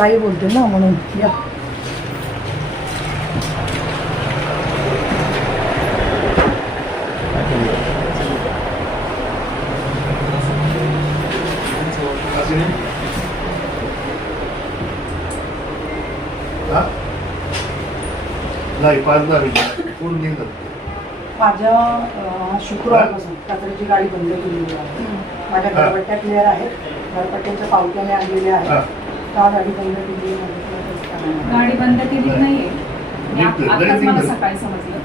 काही बोलते ना म्हणून या. नाही 5-10 मिनिटं कोण घेऊन माझ्या शुक्रवारपासून कचऱ्याची गाडी बंद केलेली आहे. माझ्या घरपट्ट्या क्लिअर आहेत, घरपट्ट्याच्या पावत्याने आणलेल्या आहेत. का गाडी बंद केली? गाडी बंद केली नाहीये. आताच मला सकाळी समजलं.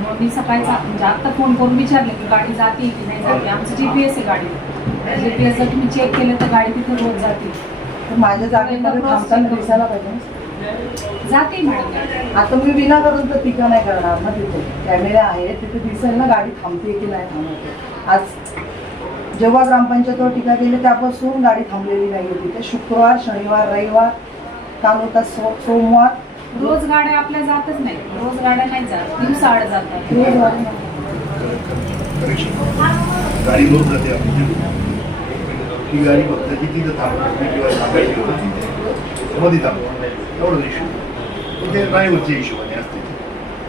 मग मी सकाळचा म्हणजे आत्ता फोन करून विचारलं की गाडी जाते की नाही जाते. आमचं GPS आहे गाडी. GPS जर तुम्ही चेक केलं तर गाडी तिथे रोज जाते. तर माझ्या जागेमध्ये थांबताना दिसायला पाहिजे. जाते मॅडम. आता मी विनाकारण तर टीका नाही करणार ना. तिथे कॅमेरे आहेत, तिथे दिसेल ना गाडी थांबते की नाही थांबते. आज जेव्हा ग्रामपंचायतीवर टीका केली त्यापासून गाडी थांबलेली नाही आहे तिथे. शुक्रवार, शनिवार, रविवार, काल होता सोमवार. रोज गाड्या आपल्या जातच नाही. रोज गाड्या नाही जात, दिवसाआड जातात. गाडी रोज जाते ही गाडी फक्त किती थांबायची मध्ये थांबतो एवढं इश्यू. ते ड्रायव्हरच्या हिशोबाने असते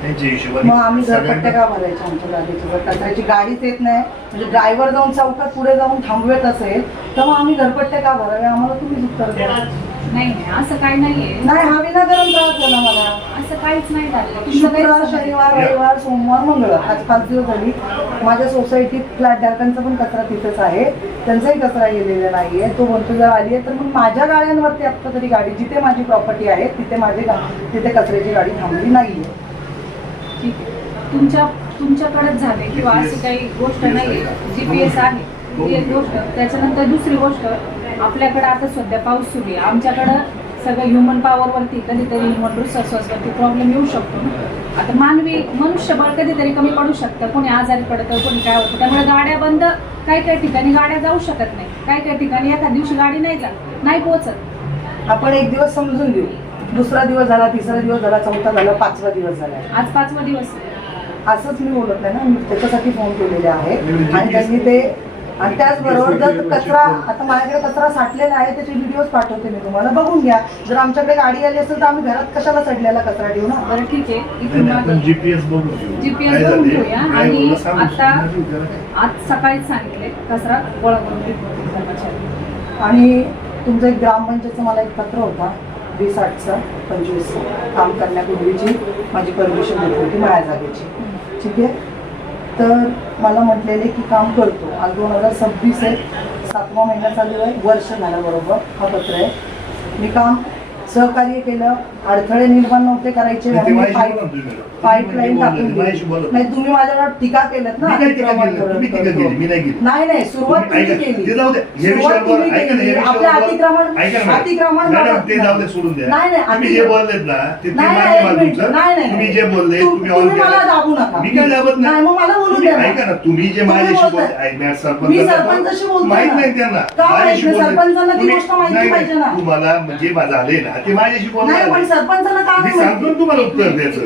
त्यांच्या हिशोबाने. मग आम्ही घरपट्ट्या का भरायच्या आमच्या गाडीची? जर कचऱ्याची गाडीच येत नाही म्हणजे ड्रायव्हर जाऊन चौकात पुढे जाऊन थांबवत असेल तर मग आम्ही घरपट्ट्या का भराव्या? आम्हाला तुम्हीच उत्तर द्या. नाही असं काही नाहीये. नाही, हा विनाकारण त्रास झाला मला. असं काहीच नाही झालं. शुक्रवार, शनिवार, रविवार, सोमवार, मंगळवार आज 5 दिवस झाली. माझ्या सोसायटीत फ्लॅट धारकांचा पण कचरा तिथेच आहे, त्यांचाही कचरा गेलेला नाहीये. तो म्हणतो जर आली आहे तर मग माझ्या गाड्यांवरती आत्ता तरी गाडी जिथे माझी प्रॉपर्टी आहे तिथे कचऱ्याची गाडी थांबली नाहीये. ठीक आहे. तुमच्याकडेच झाले किंवा अशी काही गोष्ट नाही. GPS आहे ही एक गोष्ट. त्याच्यानंतर दुसरी गोष्ट, आपल्याकडे आता सध्या पाऊस सुरू आहे. आमच्याकडं सगळं ह्युमन पॉवरवरती कधीतरी ह्युमन रिसोर्सवरती प्रॉब्लेम येऊ शकतो. आता मनुष्यबळ कधीतरी कमी पडू शकतं, कोणी आजारी पडतं, कोणी काय होतं. त्यामुळे गाड्या बंद, काही ठिकाणी गाड्या जाऊ शकत नाही. काही ठिकाणी एका दिवशी गाडी नाही जात, नाही पोहोचत. आपण एक दिवस समजून घेऊ. दुसरा दिवस झाला, तिसरा दिवस झाला, चौथा झाला, 5वा दिवस झाला. आज 5वा दिवस. असंच मी बोलत नाही ना. मी त्याच्यासाठी फोन केलेले आहे. आणि त्यांनी ते आणि त्याचबरोबर जर कचरा आता माझ्याकडे कचरा साठलेला आहे त्याचे व्हिडिओज पाठवते मी तुम्हाला, बघून घ्या. जर आमच्याकडे गाडी आली असेल तर आम्ही घरात कशाला सडलेला कचरा ठेवू ना. बरं ठीक आहे. इथून जीपीएस बघून घेऊया. आणि आता आज सकाळीच सांगितले कचरा गोळा करून कर्मचारी. आणि तुमचं एक ग्रामपंचायतचं मला एक पत्र होता 20/8चा 25 काम करण्यापूर्वीची माझी परमिशन घेतली होती माझ्या जागेची. ठीक आहे. तर मला म्हटलेले की काम करतो. आज 2026 आहे, 7वा महिना चालू आहे, वर्ष झाल्याबरोबर हा पत्र आहे. मी काम सहकार्य केलं, अडथळे निर्माण नव्हते करायचे. पाईपलाईन टाकून नाही. तुम्ही माझ्यावर टीका केलं ना. नाही, सुरुवात तुम्ही केली. आपल्या अतिक्रमण तुम्ही मला दाबू नका. नाही, मग मला बोलू द्या. तुम्ही जे माझ्याशी मी सरपंचाशी बोलतो. सरपंचांना ती गोष्ट माहिती पाहिजे ना. तुम्हाला म्हणजे झाले ना ते माझ्याशी नाही, पण सरपंचाला का मी सांगतो तुम्हाला उत्तर द्यायचं.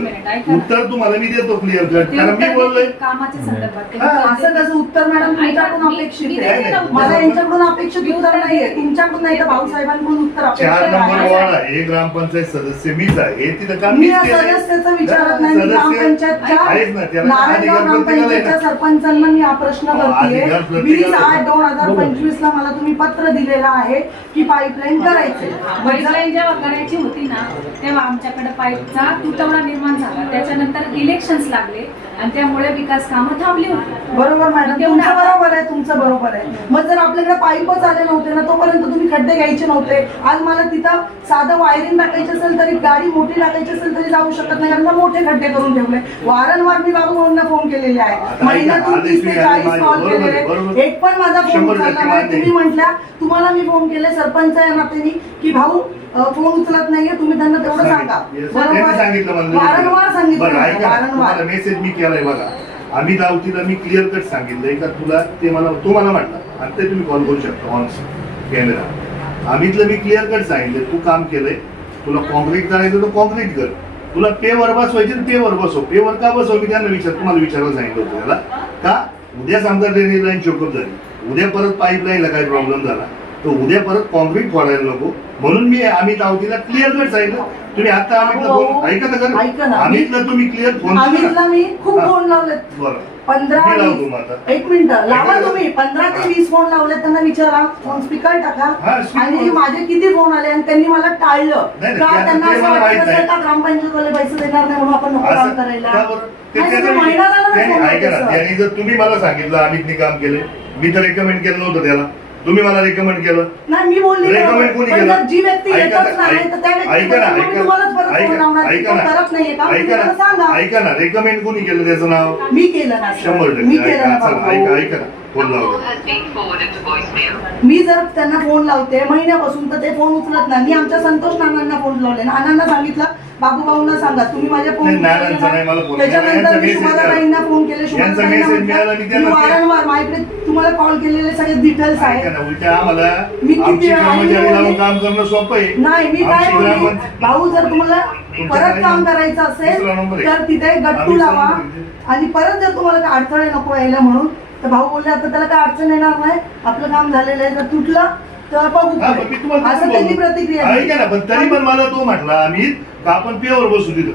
उत्तर तुम्हाला मी देतो क्लिअर कट, कारण मी बोललोय कामाच्या संदर्भात. असं कसं उत्तर मॅडम तुमच्याकडून अपेक्षित आहे? मला यांच्याकडून अपेक्षित उत्तर नाहीये, तुमच्याकडून नाही तर भाऊसाहेबांकडून उत्तर 4 अपेक्षित नंबर आहे. वॉर्ड आहे, ग्रामपंचायत सदस्य मीच आहे. तिथं काम मी सदस्याचं विचारत नाही. ग्रामपंचायतच्या नारायणगाव ग्रामपंचायतच्या सरपंचांना मी हा प्रश्न करतेय. 20/8/2025 ला मला तुम्ही पत्र दिलेलं आहे की पाईपलाईन करायचे. पाईपलाईन जेव्हा करायची होती ना तेव्हा आमच्याकडे पाईपचा तुटवडा निर्माण झाला. त्याच्यानंतर इलेक्शन्स लागले आणि त्यामुळे विकास कामं थांबली होती. बरोबर मॅडम, तुमचं बरोबर आहे, तुमचं बरोबर आहे. मग जर आपल्याकडे पाईपच आले नव्हते ना तोपर्यंत तुम्ही खड्डे घ्यायचे नव्हते. आज मला तिथं साधं वायरिंग टाकायची असेल तरी, गाडी मोठी टाकायची असेल तरी जाऊ शकत नाही, कारण मोठे खड्डे करून ठेवले. वारंवार मी बाबू भाऊंना फोन केलेले आहे. महिन्यातून 30 ते 40 कॉल केलेले, एक पण माझा फोन उचलला नाही. तुम्ही म्हटल्या तुम्हाला मी फोन केले सरपंच या नात्याने की भाऊ फोन उचलत नाहीये, तुम्ही त्यांना तेवढं सांगा. वारंवार सांगितलं. मेसेज मी केलाय बघा. आम्ही दावतीला मी क्लिअर कट सांगितलंय का तुला ते मला तो मला म्हटलं आणि ते तुम्ही कॉल करू शकता ऑन कॅमेरा. आम्हीतलं मी क्लिअर कट सांगितलंय, तू काम केलंय, तुला कॉन्क्रीट करायचं तर कॉन्क्रीट कर, तुला पेवर बसवायचे तर पेवर बसव. पेवर का बसव मी त्यांना तुम्हाला विचारायला सांगितलं होतं त्याला का उद्या समजा ड्रेनेज लाईन चोकअप झाली, उद्या परत पाईपलाईनला काही प्रॉब्लेम झाला तर उद्या परत कॉन्क्रीट फोडायला नको म्हणून मी अमित आवतीला क्लिअर कट सांगितलं. तुम्ही आता अमितला फोन ऐका ना ऐका ना. अमितला तुम्ही क्लिअर फोन अमितला मी खूप फोन लावलेत. बरं 15 मी लावतो मग आता. एक मिनिट लावा तुम्ही. 15 ते 20 फोन लावले. त्यांना विचारा फोन स्पीकर टाका हा, speaker. आणि माझे किती फोन आले आणि त्यांनी मला टाळलं नाही, का? ते त्यांना ते असं मला माहित वाटत नाही. असेल का ग्रामपंचायत वाले पैसे देणार नाही म्हणून आपण नको काम असं करायला. का बरं? ते नाही, त्याचं- सर, महिन्याला नाही त्याने- फोन ऐका ना, होते, सर. त्यांनी जर तुम्ही मला सांगितलं अमितने काम केलं मी तर रेकमेंड केलं नव्हतं त्याला. तुम्ही मला रेकमेंड केलं. नाही मी बोलली रेकमेंड कोणी पण केलं? जर जी व्यक्ती ऐका येतच ना, नाही तर त्या ऐका ना, व्यक्तीबद्दल मी तुम्हालाच परत फोन लावणार. ती ऐका तो ना, करत नाहीये का? तुम्ही ऐका त्याला ना, सांगा. ऐका ना, रेकमेंड कोणी केलं त्याचं नाव? मी केलं ना सर. 100% मी केलं ऐका, ना चला, बाबा. ऐका ऐका ना फोन लावतो. मी जर त्यांना फोन लावते महिन्यापासून तर ते फोन उचलत नाही. मी आमच्या संतोष नानांना फोन लावले. नानांना सांगितलं बाबू भाऊंना सांगा तुम्ही माझे फोन नाही, नानांचा नाही मला फोन. त्याच्यानंतर यांचा मी message शुभाताईंना फोन केले. यांचा शुभाताईंना message म्हटलं, मिळाला, मी मी त्यांना ते- वारंवार माझ्याकडे तुम्हाला कॉल केलेले सगळे डिटेल्स ऐका आहेत. ना, उलट्या आम्हाला मी किती आमची वेळा कर्मचारी बोलली? लावून काम करणं सोपं आहे. नाही मी काय आमची बोलली ग्रामपंचायत- भाऊ जर तुम्हाला तुमचा परत काय काम नंबर? करायचं असेल दुसरा नंबर आहे. तर तिथे गट्टू आम्ही लावा सांगतो तिथे. आणि परत जर तुम्हाला काय अडथळे नको यायला म्हणून तर भाऊ बोलले आता त्याला काय अडचण येणार नाही आपलं काम झालेलं आहे. जर तुटलं तर बघू हा, पुढे. पण मी तुम्हाला असं कसं त्यांनी बोलतो? प्रतिक्रिया ऐका ना, पण तरी पण मला तो म्हटला अमित का आपण पेवर बसू दिलं.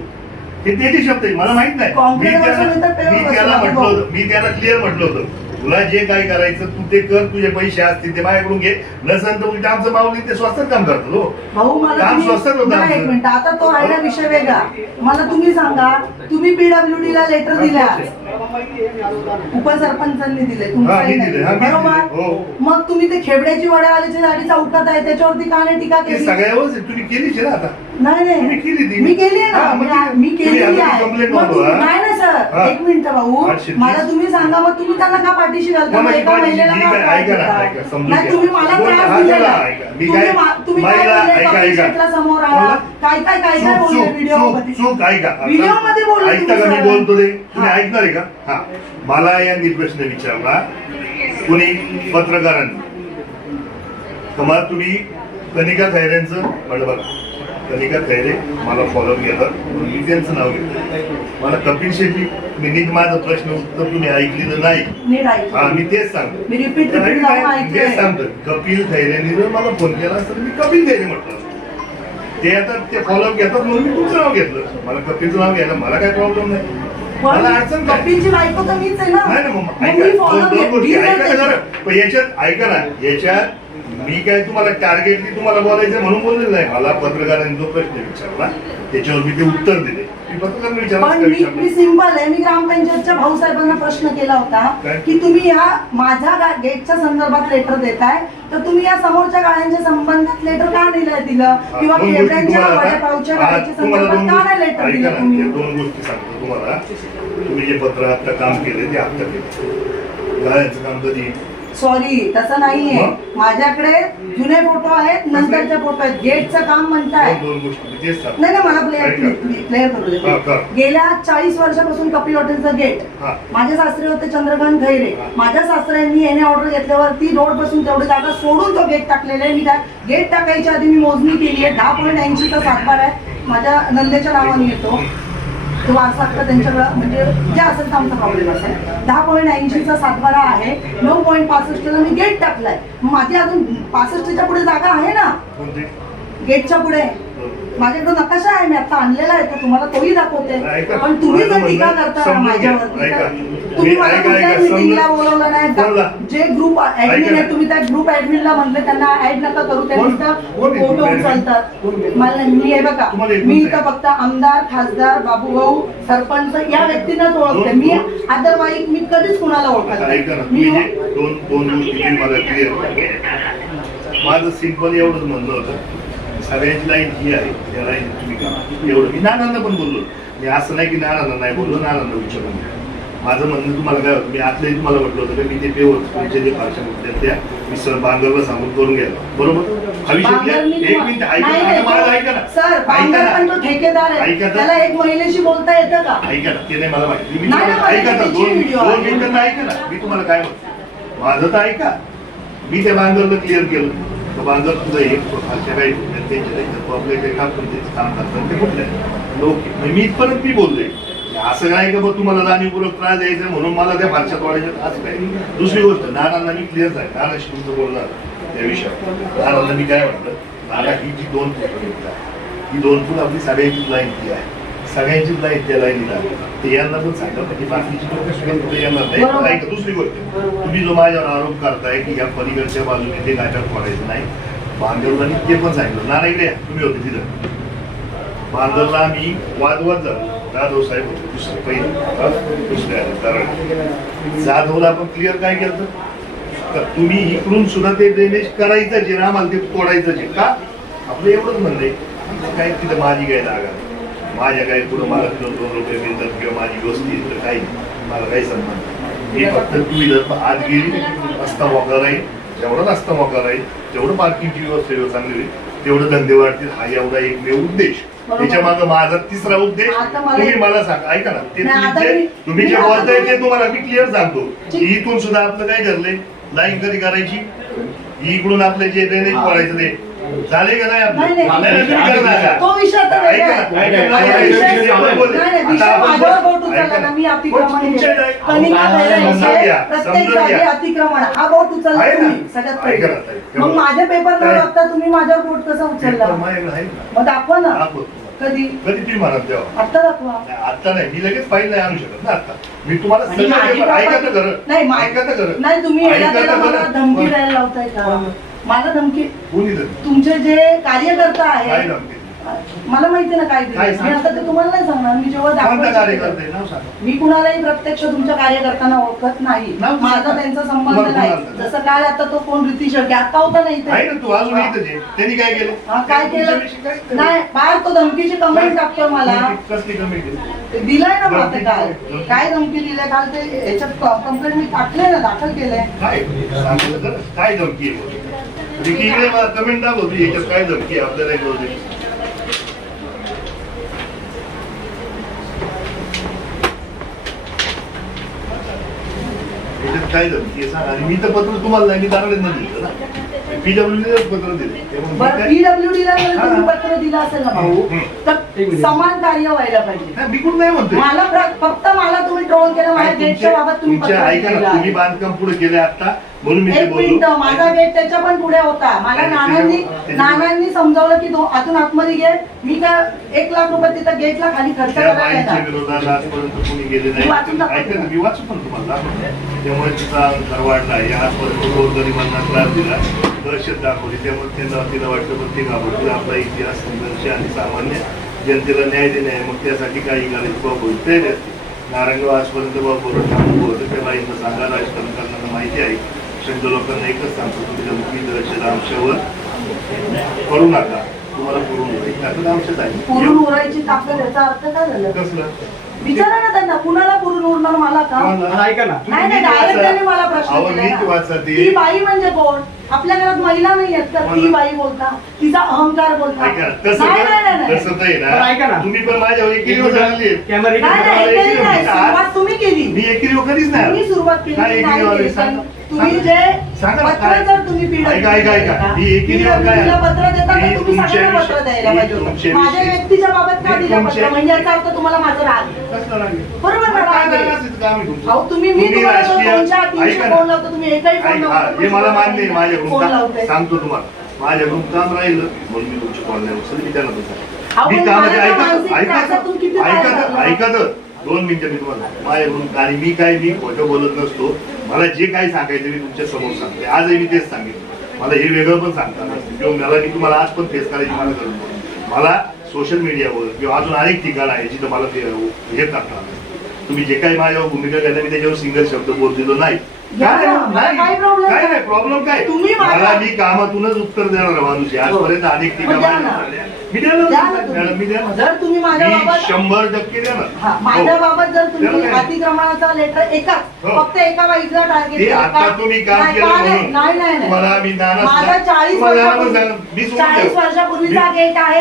हे त्याचे शब्द आहे मला माहित नाही. मी Concrete त्याला बसवलं तर paver मी त्याला बसवलं. म्हटलं होतं मी त्याला क्लिअर म्हटलं होतं तुला जे काय करायचं तू ते कर तुझे पैसे असतील ते माझ्याकडून घे नसेल तर उलट आमचं माऊली ते स्वस्तात काम करतो हो. भाऊ मला काम तुम्ही- स्वस्तात होतं नाही, एक आमचं. मिनिट आता तो राहिला विषय वेगळा. मला तुम्ही सांगा तुम्ही पीडब्ल्यूडी ला लेटर दिल्या उपसरपंचांनी दिले तुमचं हा, मी काही नाही. दिले. हा, मी बरोबर दिले. हो. मग तुम्ही ते खेबड्याची वड्यावाल्याची गाडी चौकात आहे त्याच्यावरती का नाही टीका ते केली? सगळ्यावरच आहे. तुम्ही केलीच आहे ना आता नाही तुम्ही केली ती. मी केली आहे हा, ना मग मी तुम्ही केलेली आता आहे complaint मग तुम्ही- नोंदवा. नाही ना सर हा. एक मिनिट भाऊ 830. मला तुम्ही सांगा मग तुम्ही त्यांना का पाठीशी घालता मग कोणाची एका पाठीशी? महिलेला मी का काय- त्रास ऐका ना, देता? ऐका, समजून नाही घ्या. तुम्ही मला बोल, त्रास हा, दिलेला चला, ऐका. मी तुम्ही काय- तुम्ही काय बाईला- बोलले ऐका, कॉफी ऐका. शेटला समोर आला बोला. काय बोलले व्हिडिओ मध्ये चूक ऐका व्हिडिओ मध्ये बोलले ऐकता का तुम्ही मी सर. बोलतो ते तुम्ही हा. ऐकणार आहे का हा मला यांनी प्रश्न विचारला कुणी पत्रकारांनी तर मग तुम्ही कनिका खैरेंचं म्हटलं बघा कनिका खैरे मला फॉलो घेतात म्हणून मी त्यांचं नाव घेतो मला कपिल शेट्टी मी नीट माझा प्रश्न उत्तर तुम्ही ऐकलेलं नाही नीट ऐका. हा मी तेच सांगतो मी रिपीट तर रिपीट लावून ऐकलंय. तेच सांगतो कपिल खैरेंनी जर मला फोन केला असता तर मी कपिल खैरे म्हटलं असतं. ते आता ते फॉलोअप घेतात म्हणून मी तुमचं नाव घेतलं मला कपिलचं नाव घ्यायला मला काय प्रॉब्लेम नाही मला पण अडचण काय कपिलची बायको तर मीच आहे ना नाही ना मग मग ऐका मी follow दोन गोष्टी मी ऐका जर- ना जरा. पण याच्यात ऐका ना याच्यात मी काय तुम्हाला टार्गेटली तुम्हाला बोलायचं म्हणून बोललेलं नाही मला पत्रकारांनी जो प्रश्न विचारला त्याच्यावर मी ते उत्तर दिले मी पत्रकारांना पण विचारलं मी सिंपल आहे मी ग्रामपंचायतच्या भाऊसाहेबांना प्रश्न केला होता काय? की तुम्ही या माझ्या गेटच्या संदर्भात लेटर देताय तर तुम्ही या समोरच्या गाड्यांच्या संबंधात लेटर का नाही दिलं किंवा दोन गोष्टी खेबड्यांच्या तुम्हाला वड्यापावच्या आता- गाड्याच्या तुम्हाला संदर्भात दोन का नाही लेटर ऐका दिलं ना तुम्ही ते दोन गोष्टी सांगतो तुम्हाला तुम्ही जे पत्र आता काम केले ते आता केले गाड्यांचं काम कधी सॉरी तसं नाहीये मग? माझ्याकडे जुने फोटो आहेत नंतरचे फोटो आहेत गेटचं काम म्हणताय दोन गोष्टी मी तेच सांगतो नाही मला प्लेअर ऐका. प्लेअर करू हा, दे कर. गेल्या 40 वर्षापासून कपिल हॉटेलचं गेट हा माझे सासरे होते चंद्रकांत खैरे हा. माझ्या सासऱ्यांनी याने ऑर्डर घेतल्यावरती रोड पासून तेवढी जागा सोडून तो गेट टाकलेला आहे मी त्या गेट टाकायच्या आधी मी मोजणी केली आहे 10.80 चा सातबार आहे माझ्या नंदेच्या नावाने येतो तो वारसा हक्क त्यांच्याकडं म्हणजे जे असेल तर आमचा प्रॉब्लेम असेल 10.80 चा सातबारा आहे 9.65 ला मी गेट टाकलाय मग माझी अजून 65च्या पुढे जागा आहे ना कोणते गेटच्या पुढे माझ्याकडे नकाशा आहे मी आता आणलेला आहे तो तुम्हाला तोही दाखवते ऐका. पण तुम्ही जर माझं टीका म्हणणं करता समजून घ्या. माझ्यावरती ऐका. तर तुम्ही मला ऐका, कुठल्याही ऐका, मिटिंगला समजून- बोलवलं नाही कोणला? जे ग्रुप ऍडमिन ऐका. आहे तुम्ही त्या ग्रुप ऍडमिनला म्हणले त्यांना ऍड नका करू त्या कोण? नुसतं कोण आहे फोटो group admin? उचलतात कोण आहे? मला नाही, मी हे बघा तुम्हाला एकूण मी नाही. तर फक्त आमदार खासदार बाबूभाऊ सरपंच या व्यक्तींनाच ओळखते मी अदरवाईज मी कधीच कुणाला ओळखत आता ऐका ना नाही. तुम्ही मी जे दोन गोष्टी तुम्ही मला क्लिअर माझं सिंपल एवढंच म्हणणं होतं सगळ्यांची लाईन ही आहे त्या लाईन तुम्ही करा एवढं मी नानांना पण बोललो मी असं नाही की नानांना नाही बोललो नानांना विचारून माझं म्हणणं तुम्हाला काय होतं मी आतल्याही तुम्हाला म्हटलं होतं की मी ते पेवर तुमचे जे भाषा मुद्दे त्या मी सर बांगरला सांगून करून घ्यायला बरोबर भविष्यातल्या बांगर मी एक मिनिट ऐका नाही, ना, नाही, माझं ऐका ना सर ऐका बांगर ना पण तो ठेकेदार आहे ऐका तर. त्याला एक महिलेशी बोलता येतं का ऐका ना ते नाही मला माहिती मी नाही, तुम्हाला- नाही, ऐका ना त्याची दोन व्हिडिओ दोन आहे. मिनिटं तर ऐका ना मी तुम्हाला काय म्हणतो माझं तर ऐका मी त्या बांगरला क्लिअर केलं तर बांगर तुझं एक अशा काही आपल्या काही काम काम करतात ते कुठले लोक मी इथपर्यंत मी बोललोय असं काय का बघ तुम्हाला जाणीवपूर्वक त्रास द्यायचा म्हणून मला त्या फारशात वाढायच्या असं काय दुसरी गोष्ट नानांना मी क्लिअर आहे नानाशी तुमचं बोलणार त्या विषयावर. नानाला मी काय म्हटलं, नाना ही जी 2 फूट ही 2 फूट आपली सगळ्यांचीच लाईन ती आहे, सगळ्यांचीच लाईन त्या लाईनीला ते यांना पण सांगा, म्हणजे बाकीची लोक सुद्धा येणार नाही. ऐका दुसरी गोष्ट, तुम्ही जो माझ्यावर आरोप करताय की या पलीकडच्या बाजूने ते नाटक करायचं नाही, बांधवला ते पण सांगितलं. नाना इकडे या, तुम्ही होते तिथं बांधवला आम्ही वादवाद झालो, जाधव साहेब होते दुसरे पहिले दुसऱ्या कारण जाधवला आपण क्लिअर काय केलं तर तुम्ही इकडून सुद्धा ते ड्रेनेज करायचं जे ना, आम्हाला ते तोडायचं जे का आपलं एवढंच म्हणणं आहे. काय तिथं माझी काय जागा, माझ्या काय पुढं मला 2 रुपये मिळतात किंवा माझी वस्ती तर काही मला काही संबंध. मी फक्त 2 व्हीलर आत गेली रस्ता मोकळा राहील, जेवढा रस्ता मोकळा राहील तेवढं पार्किंगची व्यवस्था चांगली होईल, तेवढं धंदे वाढतील. हा एवढा एकमेव उद्देश. त्याच्या मागे माझा 3रा उद्देश तुम्ही मला सांगा. ऐका ना, ते तुम्ही जे बोलताय ते तुम्हाला मी क्लिअर सांगतो की इथून सुद्धा आपलं काय ठरलंय, लाईन कधी करायची, इकडून आपले जे ड्रेनेज पडायचं ते झाले का नाही आपलं. तो विषय अतिक्रमण हा बोट उचलला तुम्ही सगळ्यात पहिले. मग माझ्या पेपर न बघता तुम्ही माझ्यावर बोट कसं उचलला, मग दाखवा ना. कधी कधी तुम्ही म्हणत तेव्हा आता दाखवा. आता नाही, मी लगेच फाईल नाही आणू शकत ना. आता मी तुम्हाला नाही, तुम्ही मला धमकी द्यायला लावताय का? मला धमकी, तुमचे जे कार्यकर्ता आहेत मला माहिती ना काय दिले. मी आता ते तुम्हाला नाही सांगणार. मी जेव्हा दाखवते मी कुणालाही प्रत्यक्ष तुमच्या कार्यकर्त्यांना ओळखत नाही, माझा त्यांचा संबंध नाही. जसं काय आता तो कोण रितीश आता होता नाही त्यांनी काय केलं, काय केलं नाही बाहेर तो धमकीची कमेंट टाकतोय मला. कसली कमेंट दिलाय ना मग ते काय धमकी दिलाय काल ते याच्यात कंप्लेंट मी टाकले ना, दाखल केलंय. काय धमकी आहे कमेंट दाखवतो याच्यात काय धमकी आहे आपल्याला. काय धमकी आहे आणि मी तर पत्र तुम्हाला नाही, मी तारडेंना दिलं ना, PWD पत्र दिले. PWD ला तुम्ही पत्र दिलं असेल ना भाऊ, तर समान कार्य व्हायला पाहिजे. मी कुठं नाही म्हणतो, मला फक्त मला तुम्ही ट्रोल केलं माझ्या गेटच्या बाबत. तुम्ही बांधकाम पुढे केले आता म्हणून मी एक मिनिट, माझा गेट त्याच्या पण पुढे होता. मला नानांनी समजावलं की आतून आतमध्ये घे. मी का 1 लाख रुपये तिथं गेटला खाली खर्च करायला आजपर्यंत कोणी गेले नाही. ऐका ना, मी वाचू पण तुम्हाला. त्यामुळे तिचा अंतर वाढला, आजपर्यंत गोरगरिबांना त्रास दिला, दहशत दाखवली. त्यामुळे त्यांना तिला वाटतं प्रत्येक आपण आपला इतिहास संघर्ष आणि सामान्य जनतेला न्याय देणे आहे. मग त्यासाठी काही करायचं बाबा तयारी असते. नारायणगाव आजपर्यंत बाबा थांबू होतं त्या बाईंना सांगा, राजकारण करणारा माहिती आहे. शंभर लोकांना एकच सांगतो, तुम्ही धमकी दहशत आमच्यावर करू नका, तुम्हाला पुरून उरायची ताकद आमच्यात आहे. पुरून उरायची ताकद याचा अर्थ काय झालं कसलं विचारा ना त्यांना, कुणाला पुरून उरणार मला का? ऐका ना, नाही डायरेक्ट त्यांनी मला प्रश्न केला, ती बाई म्हणजे कोण? आपल्या घरात महिला नाही आहेत तर ती बाई बोलता, तिचा अहंकार बोलता. तुम्ही पण माझ्यावर सुरुवात तुम्ही केली, मी एकेरी कधीच नाही, तुम्ही सुरुवात केली. तुम्ही जे पत्र जर तुम्ही पीडब्ल्यूडीला पत्र देता तर तुम्ही सगळ्यांना पत्र द्यायला पाहिजे. माझ्या व्यक्तीच्या बाबत का दिलं पत्र, म्हणजे याचा अर्थ तुम्हाला माझं राग बरोबर ना? राग तुम्ही मी तुम्हाला 200-300 फोन लावतो, तुम्ही एकही फोन हे मला मान्य आहे. माझ्या सांगतो तुम्हाला, माझ्या ग्रुप काम राहिलं म्हणून मी तुमच्या कॉल नाही उचलले. मी त्यांना मी कामामध्ये ऐकत 2 मिनिटं मी तुम्हाला माझ्याकडून. आणि मी खोटं बोलत नसतो. मला जे काही सांगायचं मी तुमच्या समोर सांगते. आजही मी तेच सांगितलं. मला हे वेगळं पण सांगता नसतं किंवा मला मी तुम्हाला आज पण फेस करायची मला गरज नाही. मला सोशल मीडियावर किंवा अजून अनेक ठिकाण आहे जिथं मला हे करता तुम्ही जे काही माझ्यावर भूमिका केल्या मी त्याच्यावर सिंगल शब्द बोललेलो नाही. काय प्रॉब्लेम काय? मला मी कामातूनच उत्तर देणार माणूस आहे. आजपर्यंत अनेक ठिकाणी मी जर तुम्ही माझ्या 100% देणार. माझ्या बाबत जर तुम्ही अतिक्रमणाचा लेटर फक्त एका बाईला टार्गेट आता तुम्ही काम केलं नाही मला मी माझा 40 वर्षापूर्वीचा गेट आहे.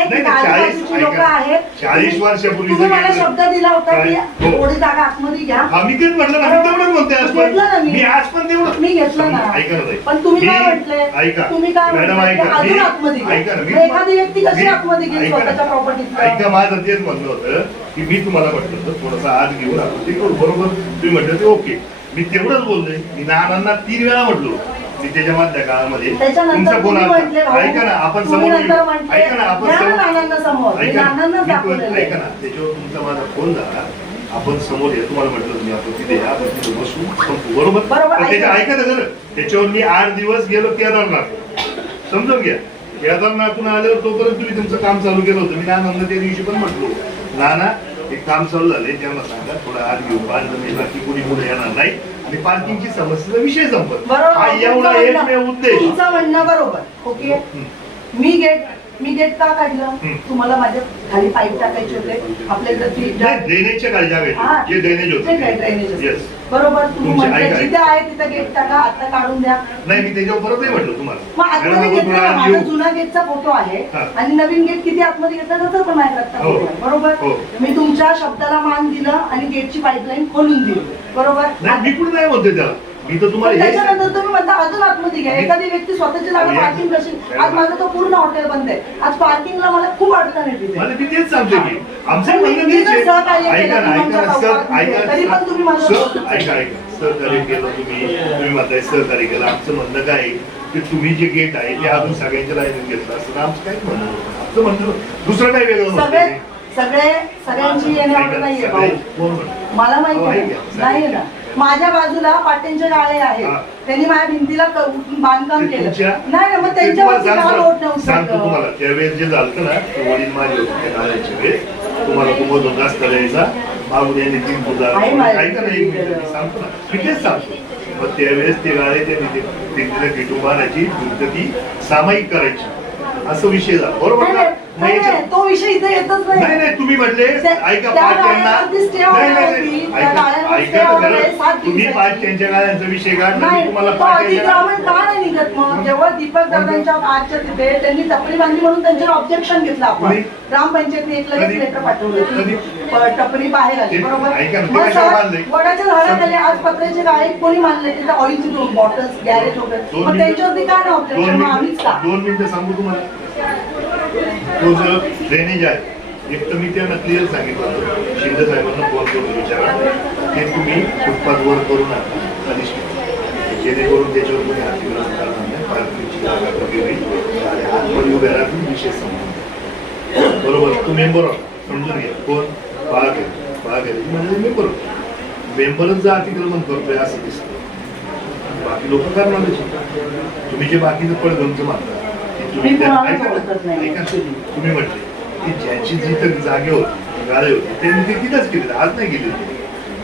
लोक आहेत 40 वर्षापूर्वी तुम्ही मला शब्द दिला होता की थोडी जागा आतमध्ये घ्या. मी तेच म्हटलं ना, मी तेवढंच म्हणते. मी आज पण तेवढं मी घेतलं ना. ऐका ना, पण तुम्ही काय म्हटले? ऐका तुम्ही काय म्हटले? अजून आतमध्ये ऐका ना, एखादी व्यक्ती कशी आतमध्ये गेली स्वतःच्या प्रॉपर्टीत? ऐका, माझं तेच म्हणणं होतं की मी तुम्हाला म्हटलं होतं थोडासा आत घेऊन आपण ते करू. बरोबर तुम्ही म्हटलं ते ओके. मी तेवढंच बोललोय. मी नानांना 3 वेळा म्हटलो मी त्याच्या मधल्या काळामध्ये त्याच्यानंतर तुमचा फोन तुम्ही म्हटले आला. भाऊ, ऐका ना, आपण तुम्ही समोर नंतर येऊ. म्हटले, ऐका ना, आपण द्या ना समोर नानांना समोर. मी ऐका ना, नानांनाच मी दाखवलेलं आहे. ऐका ना, त्याच्यावर तुमचा माझा फोन झाला. आपण समोर या, तुम्हाला म्हटलं तुम्ही आपण तिथे या, आपण तिथे बसू संपू. बरोबर बरोबर, पण त्याच्या ऐका. ऐका ना खरं, त्याच्यावर मी 8 दिवस गेलो केदारनाथ, समजून घ्या. केदारनाथून आल्यावर तोपर्यंत तुम्ही तुमचं काम चालू केलं होतं. मी नानांना त्या दिवशी पण म्हटलो, नाना एक काम चालू झालंय, त्यांना सांगा थोडा आत घेऊ, बाकी कोणी पुढे येणार नाही आणि पार्किंगची समस्येचा विषय संपत. बरोबर, हा एवढा एकमेव उद्देश. तुमचं म्हणणं बरोबर. ओके, मी गेट का काढलं? तुम्हाला माझ्या खाली पाईप टाकायचे होते. आपल्याकडे ड्रेनेजच्या खाली जागा जे ड्रेनेज होते. Yes. बरोबर, तुम्ही तुमचे म्हटलं ऐका. जिथे आहे तिथे गेट टाका, आता काढून द्या. नाही, मी त्याच्यावर परत नाही म्हटलं तुम्हाला. मग आतमध्ये घेतलं ना, माझा जुना गेटचा फोटो आहे हा. आणि नवीन गेट किती आतमध्ये घेतला जातं पण माझ्या रक्ता हो. फोटो आहे. बरोबर, हो. मी तुमच्या शब्दाला मान दिलं आणि गेटची पाईपलाईन खोलून दिली. बरोबर, नाही, मी कुठे नाही म्हणते त्याला. मी तर पण तुम्हाला हे त्याच्यानंतर तुम्ही म्हणता अजून आतमध्ये घ्या. एखादी व्यक्ती स्वतःची जागा पार्किंग कशी? आज माझं तो पूर्ण हॉटेल बंद आहे. आज पार्किंगला मला खूप अडचण आहे तिथे. मला मी तेच सांगते की आमचं मी म्हणणं जर तेच आहे. सहकार्य केलं ऐका ना, तुम्ही ऐका ना, आमच्या सर, चौकात ऐका तरी पण तुम्ही माझं सर, बोलतो. ऐका सहकार्य केलं तुम्ही म्हणताय सहकार्य केलं. आमचं म्हणणं काय आहे की तुम्ही जे गेट आहे ते अजून सगळ्यांच्या लाईनीत घेतलं असतं. आमचं काय म्हणणं होतं. आमचं म्हणणं दुसरं काय वेगळं नव्हतं. सगळ्यांची येण्यावर नाहीये भाऊ. कोण म्हणतं? मला माहिती हो, आहे. ऐका. नाही ना, माझ्या बाजूला पाट्यांचे गाळे आहेत. हा. त्यांनी माझ्या भिंतीला बांधकाम केलं. तुमच्या- नाही ना, मग ते त्यांच्यावरती तुम्हाला का लोट नव्हतं? सांगतो तुम्हाला त्यावेळेस जे झालं ना ते वडील माझे होते त्या गाड्यांच्या वेळेस तुम्हाला खूपच होता रस्ता द्यायचा मागून यांनी 3 फुटा आहे माझ्या ऐका ना एक मिनिट मी सांगतो ना मी तेच सांगतो. मग त्यावेळेस ते गाळे त्यांनी ते भिंतीला टिटून बांधायची भिंत ती सामायिक करायची असं विषय झाला. बरोबर नाही, ना? मग नाही, याच्या- नाही, तो विषय इथे येतच नाही नाही. नाही तुम्ही म्हटले त्या- ऐका त्या पाच त्यांना गाळ्यांवरती stay नाही होणार नाही होती. नाही. त्या ऐका गाळ्यांवर ऐका stay तर होणार आहे, खरं. 7 तुम्ही दिवसाची. 5 त्यांच्या गाड्यांचा विषय काढला मी नाही, तुम्हाला तो 5 अतिक्रमण का नाही निघत मग? जेव्हा दीपक दादांच्या आजच्या तिथे त्यांनी टपरी बांधली म्हणून त्यांच्यावर ऑब्जेक्शन घेतलं आपण. कधी? ग्रामपंचायतने एक लगेच कधी? लेटर पाठवलं कधी? की टपरी बाहेर आली. ते- बरोबर, ऐका ना, ते मग कशावर सर, बांधलंय? वडाच्या झाडाखाली आज पत्र्याचे गाळे कोणी मानले? तिथे ऑइलची 2 बॉटल्स गॅरेज वगैरे, मग त्यांच्यावरती काय ना ऑब्जेक्शन? मग आम्हीच का? 2 मिनिटं सांगू तुम्हाला. तो जो ड्रेनेज आहे एक तर मी त्यांना क्लिअर सांगितलं होतं शिंदे साहेबांना फोन करून विचारा ते तुम्ही फुटपाथ वर करू नका खाली जेणेकरून त्याच्यावर कोणी अतिक्रमण करणार नाही. पार्किंगची जागा कमी होईल आणि आतमध्ये उभ्या राहून विशेष समजून बरोबर. तू मेंबर होता समजून घ्या. कोण बाग आहे म्हणजे मेंबर होता. मेंबरच जर अतिक्रमण करतोय असं दिसतं बाकी लोक करणार नाही. तुम्ही जे बाकीचं पडगमचं मानता मी कोणालाच ओळखत नाही. तुम्ही म्हटले की ज्याची जिथं जागे होती गाळे होते त्यांनी ते तिथंच केले आज नाही गेले.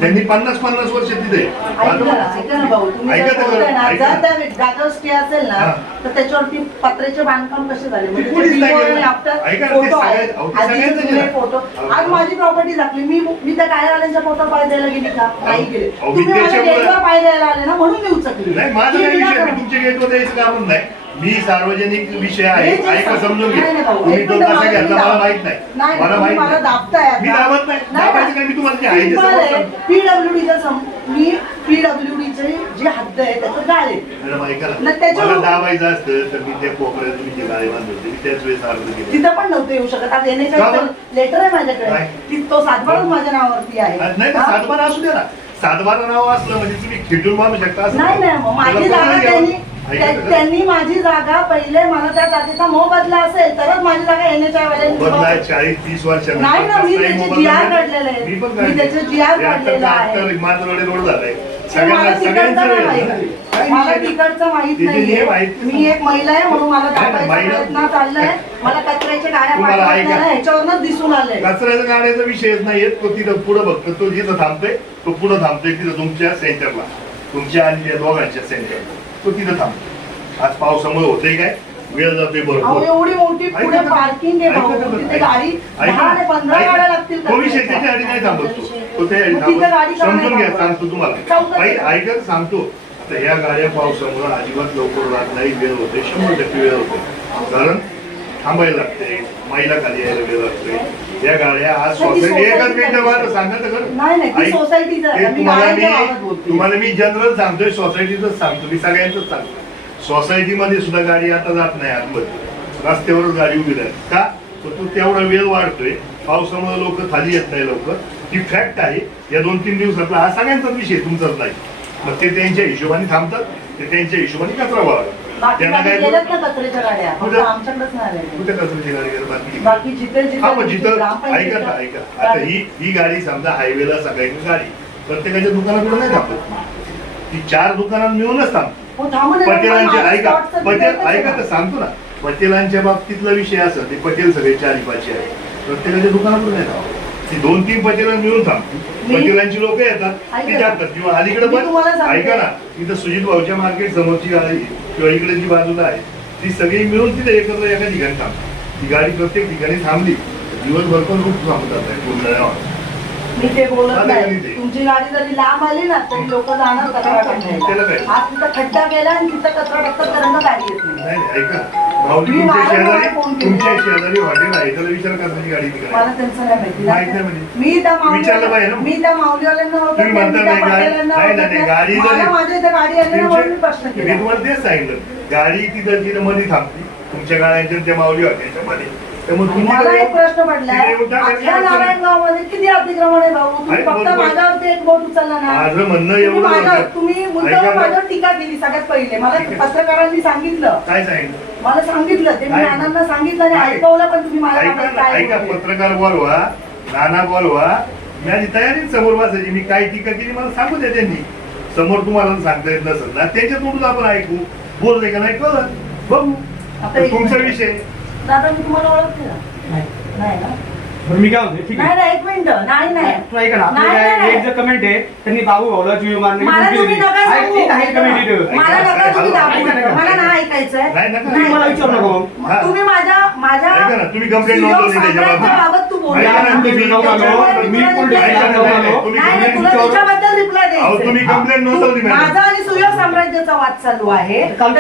त्यांनी 50-50 वर्ष तिथे ऐका ना भाऊ, तुम्ही ऐका जर तर बोलताय ना, ऐका. जर त्या जागेवर स्टे असेल ना हा. तर त्याच्यावरती पत्र्याचे बांधकाम कसे झाले म्हणजे कोणीच नाही before केलं. आणि after ऐका ना, ते फोटो आहेत. अहो, ते आधीचे सगळ्यांचं जुने केलं. फोटो. अहो. आज माझी प्रॉपर्टी दाखली. मी त्या गाळेवाल्यांच्या पोटावर पाय द्यायला गेली का? नाही गेले. अहो, तुम्ही माझ्या त्याच्यामुळे- गेटवर पाय द्यायला आले ना म्हणून मी उचकली. नाही माझा ती काय विषय मी विनाकारण. तुमच्या गेटवर द्यायचं काम नाही. मी सार्वजनिक विषय आहे हे जे ऐका समजून घ्या. नाही, नाही भाऊ, तुम्ही एक तो मिनिट कसा मला घेतला तुम्ही मला दाब- माहित नाही. नाही, मला तुम्ही माहित मला नाही. दाबताय आता. मी दाबत नाही. दाबायचं काय मी तुम्हाला जे आहे ते सिंपल आहे. समजतं. मी पीडब्ल्यूडीचे जे हद्द आहे त्याचं गाळे. मॅडम ऐका ना नाही, त्याच्यावर- मला दाबायचं असतं तर मी त्या कोपऱ्यात तुम्ही जे गाडी बांधली होती मी त्याच वेळेस अर्ज केला. तिथं पण नव्हतं येऊ शकत. आज का येण्याच्या बरं? लेटर आहे माझ्याकडे. काय? तो सातबारच माझ्या नावावरती आहे. नाही तर हा? सातबारा असू द्या ना. सातबारा नाव असलं म्हणजे तुम्ही खिटून मानू शकता असं नाही नाही मग माझी त्याला जागा कोणाला त्यांनी घ्यावं? ऐका तर. त्यांनी माझी जागा पहिले मला त्या जागेचा मोबदला असेल तरच माझी जागा येण्याच्या बदलाय 40-30 वर्षांनंतर नाही ना, मी कसलाही त्याचे मोबदला GR नाही. काढलेले आहेत. मी पण मी काढले. त्याचे GR हे आता काढलेलं आहे. आता मातरवाडी रोड झालाय मला सगळ्यांना तिकडचं सगळ्यांचं नाही वेळ माहिती. झालाय. काही मला विषय नाही. तिकडचं माहित तिथे नाहीये. हे माहित मी एक महिला आहे म्हणून मला नाही, दाबायचा महिला- प्रयत्न चाललाय. मला कचऱ्याच्या गाड्या तुम्हाला पाठवत ऐका. नाही ह्याच्यावरच दिसून आलंय. कचऱ्याचा गाड्याचा विषयच नाहीये. तो तिथं पुढं बघतो तो जिथं थांबतोय तो पुढं थांबतोय तिथं तुमच्या सेंटरला तुमच्या आणि त्या दोघांच्या सेंटरला तो तिथं थांबतो. आज पावसामुळे होतंय काय वेळ जातोय अहो बरोबर. एवढी मोठी पुढे ऐका ना. पार्किंग आहे भाऊ. ऐका ना. तिथे गाडी ऐका 10 आणि 15 ऐका. गाड्या लागतील तो विषय कचऱ्याच्या. त्याच्यासाठी नाही थांबत तो त्यासाठी मग तिथे गाडी थांबत. का नाही समजून घ्या थांबत? सांगतो तुम्हाला चौकात बाई आहे. ऐकत सांगतो आता ह्या गाड्या पावसामुळे अजिबात लवकर राहत नाही वेळ होते 100% वेळ होते कारण थांबायला लागते महिला खाली यायला वेळ लागते. या गाड्या आज नाही, ती सोसायटी एकच सोसायटीचा मिनिटं विषय. मला सांगा तर खरं. नाही, नाही, ती ऐक. सोसायटीचा आहे. ते मी तुम्हाला गाड्यांच्या बाबत बोलते. तुम्हाला मी जनरल सांगतोय सोसायटीच सांगतो मी सगळ्यांच सांगतो. सोसायटीमध्ये सुद्धा गाडी आता जात नाही आतमध्ये रस्त्यावरच गाडी उभी राहते का तर तो तेवढा वेळ वाढतोय पावसामुळे लोक खाली येत नाही लवकर ही फॅक्ट आहे. या 2-3 दिवसातला हा सगळ्यांचाच विषय तुमचाच नाही मग ते त्यांच्या हिशोबाने थांबतात, ते त्यांच्या हिशोबाने कचरा व्हावा. बाकी त्यांना काय गेल्यात ना कचऱ्याच्या गाड्या, फक्त कुठं? आमच्याकडेच नाही आल्या. कुठे कचऱ्याची गाडी गेली? बाकी बाकी जिथे हा मग जिथं ग्रामपंचायत ऐका ना, ऐका आता ही गाडी समजा हायवेला सगळ्यांची गाडी प्रत्येकाच्या दुकानाकडे नाही थांबत, ती 4 दुकानात मिळूनच थांबते. हो, थांबून येणार. पटेलांच्या माझं ऐका spot चं पटेल तिकडे ऐका तर सांगतो ना, पटेलांच्या बाबतीतला विषय असा ते पटेल सगळे 4-5 आहे, प्रत्येकाच्या दुकानातून नाही थांबत. ती 2-3 पटेला मिळून थांबते. पटेलांची लोक येतात ती ऐका. जातात, किंवा अलीकडे मी तुम्हाला पण सांगते. ऐका ना, इथं सुजित भाऊच्या मार्केट समोरची गाडी किंवा इकडे जी बाजूला आहे ती सगळी मिळून तिथे एकत्र एका ठिकाणी थांबते. ती गाडी प्रत्येक ठिकाणी थांबली दिवसभर पण खूप थांबतात आहे पूर्ण. मी ते बोलत चालेल नाही. आणि ते. तुमची गाडी जरी लांब आली ना तरी लोक जाणार कचरा त्याला काय? टाकायला. आज तिथं खड्डा गेला आणि तिथं कचरा टाकतात कारण का गाडी येत नाही. नाही नाही, ऐका भाऊजी, मी तुमच्या वारंवार शेजारी फोन केले. तुमच्या शेजारी हॉटेल आहे, त्याला विचार कशाची गाडी तिकडे मला त्यांचं नाही माहिती. माहित नाही म्हणजे? मी त्या विचारलं पाहिजे ना? मी त्या माऊलीवाल्यांना ओळखत तुम्ही नाही, म्हणता मी त्या नाही गाडी- पटेलांना नाही, ओळखत नाही, नाही. गाडी मला जरी- माझ्या इथे गाडी आली ना म्हणून मी प्रश्न मी केला. तुम्हाला तेच सांगितलं, गाडी तिथं तिथं मध्ये थांबते तुमच्या गाड्यांच्या त्या माऊली हॉटेलच्या मध्ये. त्यामुळे तुम्ही मला तिकडे- एक प्रश्न पडलाय, तिकडे येऊन टाकायचं. आपल्या नारायणगाव मध्ये किती अतिक्रमण आहे भाऊ? तुम्ही आहे, फक्त बरोबर. माझ्यावरती एक बोट उचलला ना. माझं म्हणणं तुम्ही एवढं माझ्या- होतं. तुम्ही ऐका मुद्दाम ना. माझ्यावर टीका केली सगळ्यात पहिले. मला ठीक आहे. पत्रकारांनी सांगितलं, काय सांगितलं? मला सांगितलं ते मी काय? नानांना सांगितलं आणि काय? ऐकवलं, पण तुम्ही मला ऐका बाबत ना, काय ऐका बोलले? पत्रकार बोलवा, नाना बोलवा, माझी तयारी समोर वाचायची. मी काय टीका केली मला सांगू द्या त्यांनी. समोर तुम्हाला सांगता येत नसेल ना त्याच्या तोंडून आपण ऐकू, बोलले का नाही कळलं बघू. आता एक तुमचा मिनिट. विषय. दादा मी तुम्हाला ओळखते ना? नाही ना? बरं मी काय म्हणते ठीक नाही आहे नाही, एक मिनिट. नाही नाही तू ऐका ना नाही, आपल्या नाही, एक जर कमेंट आहे त्यांनी बाबू भाऊला जीव मारणे मला तुम्ही नका सांगू. कमेंट इथं मला नका तुम्ही दाबू ऐका, नका. ऐका. मला नाही ऐकायचंय. नाही, नका. तुम्ही मला विचारू नका मग. हा. तुम्ही माझ्या ऐका ना, तुम्ही complaint नोंदवली त्याच्या बाबतीत. बाबत तू बोलला. ऐका ना, तुम्ही त्याच्यामुळे मी तुला पुढे reply ऐका ना, द्यायचा. ऐका ना, तुम्ही नाही, नाही, तुला complaint त्याच्याबद्दल रिप्लाय अहो तुम्ही द्यायचा. कंप्लेंट नोंदवली माझा मॅडम. आणि सुयोग साम्राज्याचा वाद चालू आहे. काल-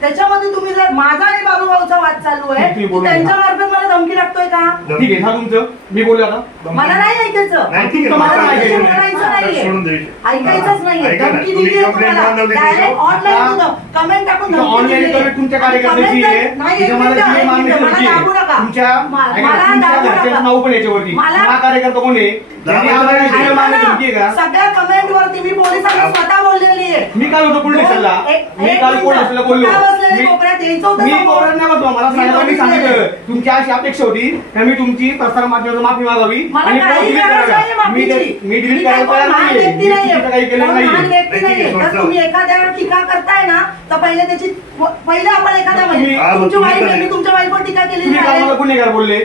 त्याच्यामध्ये तुम्ही जर माझा आणि बाबूभाऊचा वाद चालू आहे, तुम्ही बोलू त्यांच्या मार्फत मला धमकी लागतोय का? ठीक आहे हा तुमचं मी बोलू आता मला नाही ऐकायचं. नाही, ठीक आहे. तुम्हाला मला नाही ऐकायचं बोलायचं नाही. नाहीये. सोडून द्यायचं. ऐकायचंच नाहीये. ऐका ना, धमकी तुम्ही दिली आहे complaint तुम्हाला. नोंदवली Direct त्याच्यावर. online हा. कमेंट टाकून इथं धमकी online दिली आहे. comment तुमच्या आणि कार्यकर्त्याची comment आहे. नाही, इथं एक मला मिनिटं, जीवे एक मागणी मिनिटं, मला करायची आहे. दाबू नका. तुमच्या ऐका ना, मला तुमच्या दाबू घरच्यांचं नका. नाव पण याच्यावरती मला- हा कार्यकर्ता कोण आहे त्यांनी दाबू आम्हाला नका. जीवे ऐका मागणी ना, धमकी आहे का सगळ्या कमेंट वरती मी पोलिसांना स्वतः बोललेली आहे. मी काल होतो पोलीस स्टेशनला मी एक काल मिनिटं. पोलीस स्टेशनला बोललो स्वतः बसलेले कोपऱ्यात यायचं होतं मी समोर. कोपऱ्यात नाही बसलो मला मी साहेबांनी बघितलेलं सांगितलं आहे. तुमची अशी अपेक्षा होती की मी तुमची प्रसार माध्यमातून माफी मागावी मला आणि काही delete गरज करावी. नाहीये माफीची. मी डिलीट मी करायला कोण तयार महान नाहीये व्यक्ती मी नाहीये. चुकीचं काही केलं कोण महान नाहीये व्यक्ती नाही, नाहीये. ठीक आहे, तर तुम्ही एखाद्यावर टीका करताय ना तर पहिले त्याची पहिले आपण एखाद्या तुम्ही- तुमची तुम्ही वाईफ आहे, पण- मी तुमच्या वाईफवर टीका केलेली तुम्ही काल आहे. मला गुन्हेगार बोलले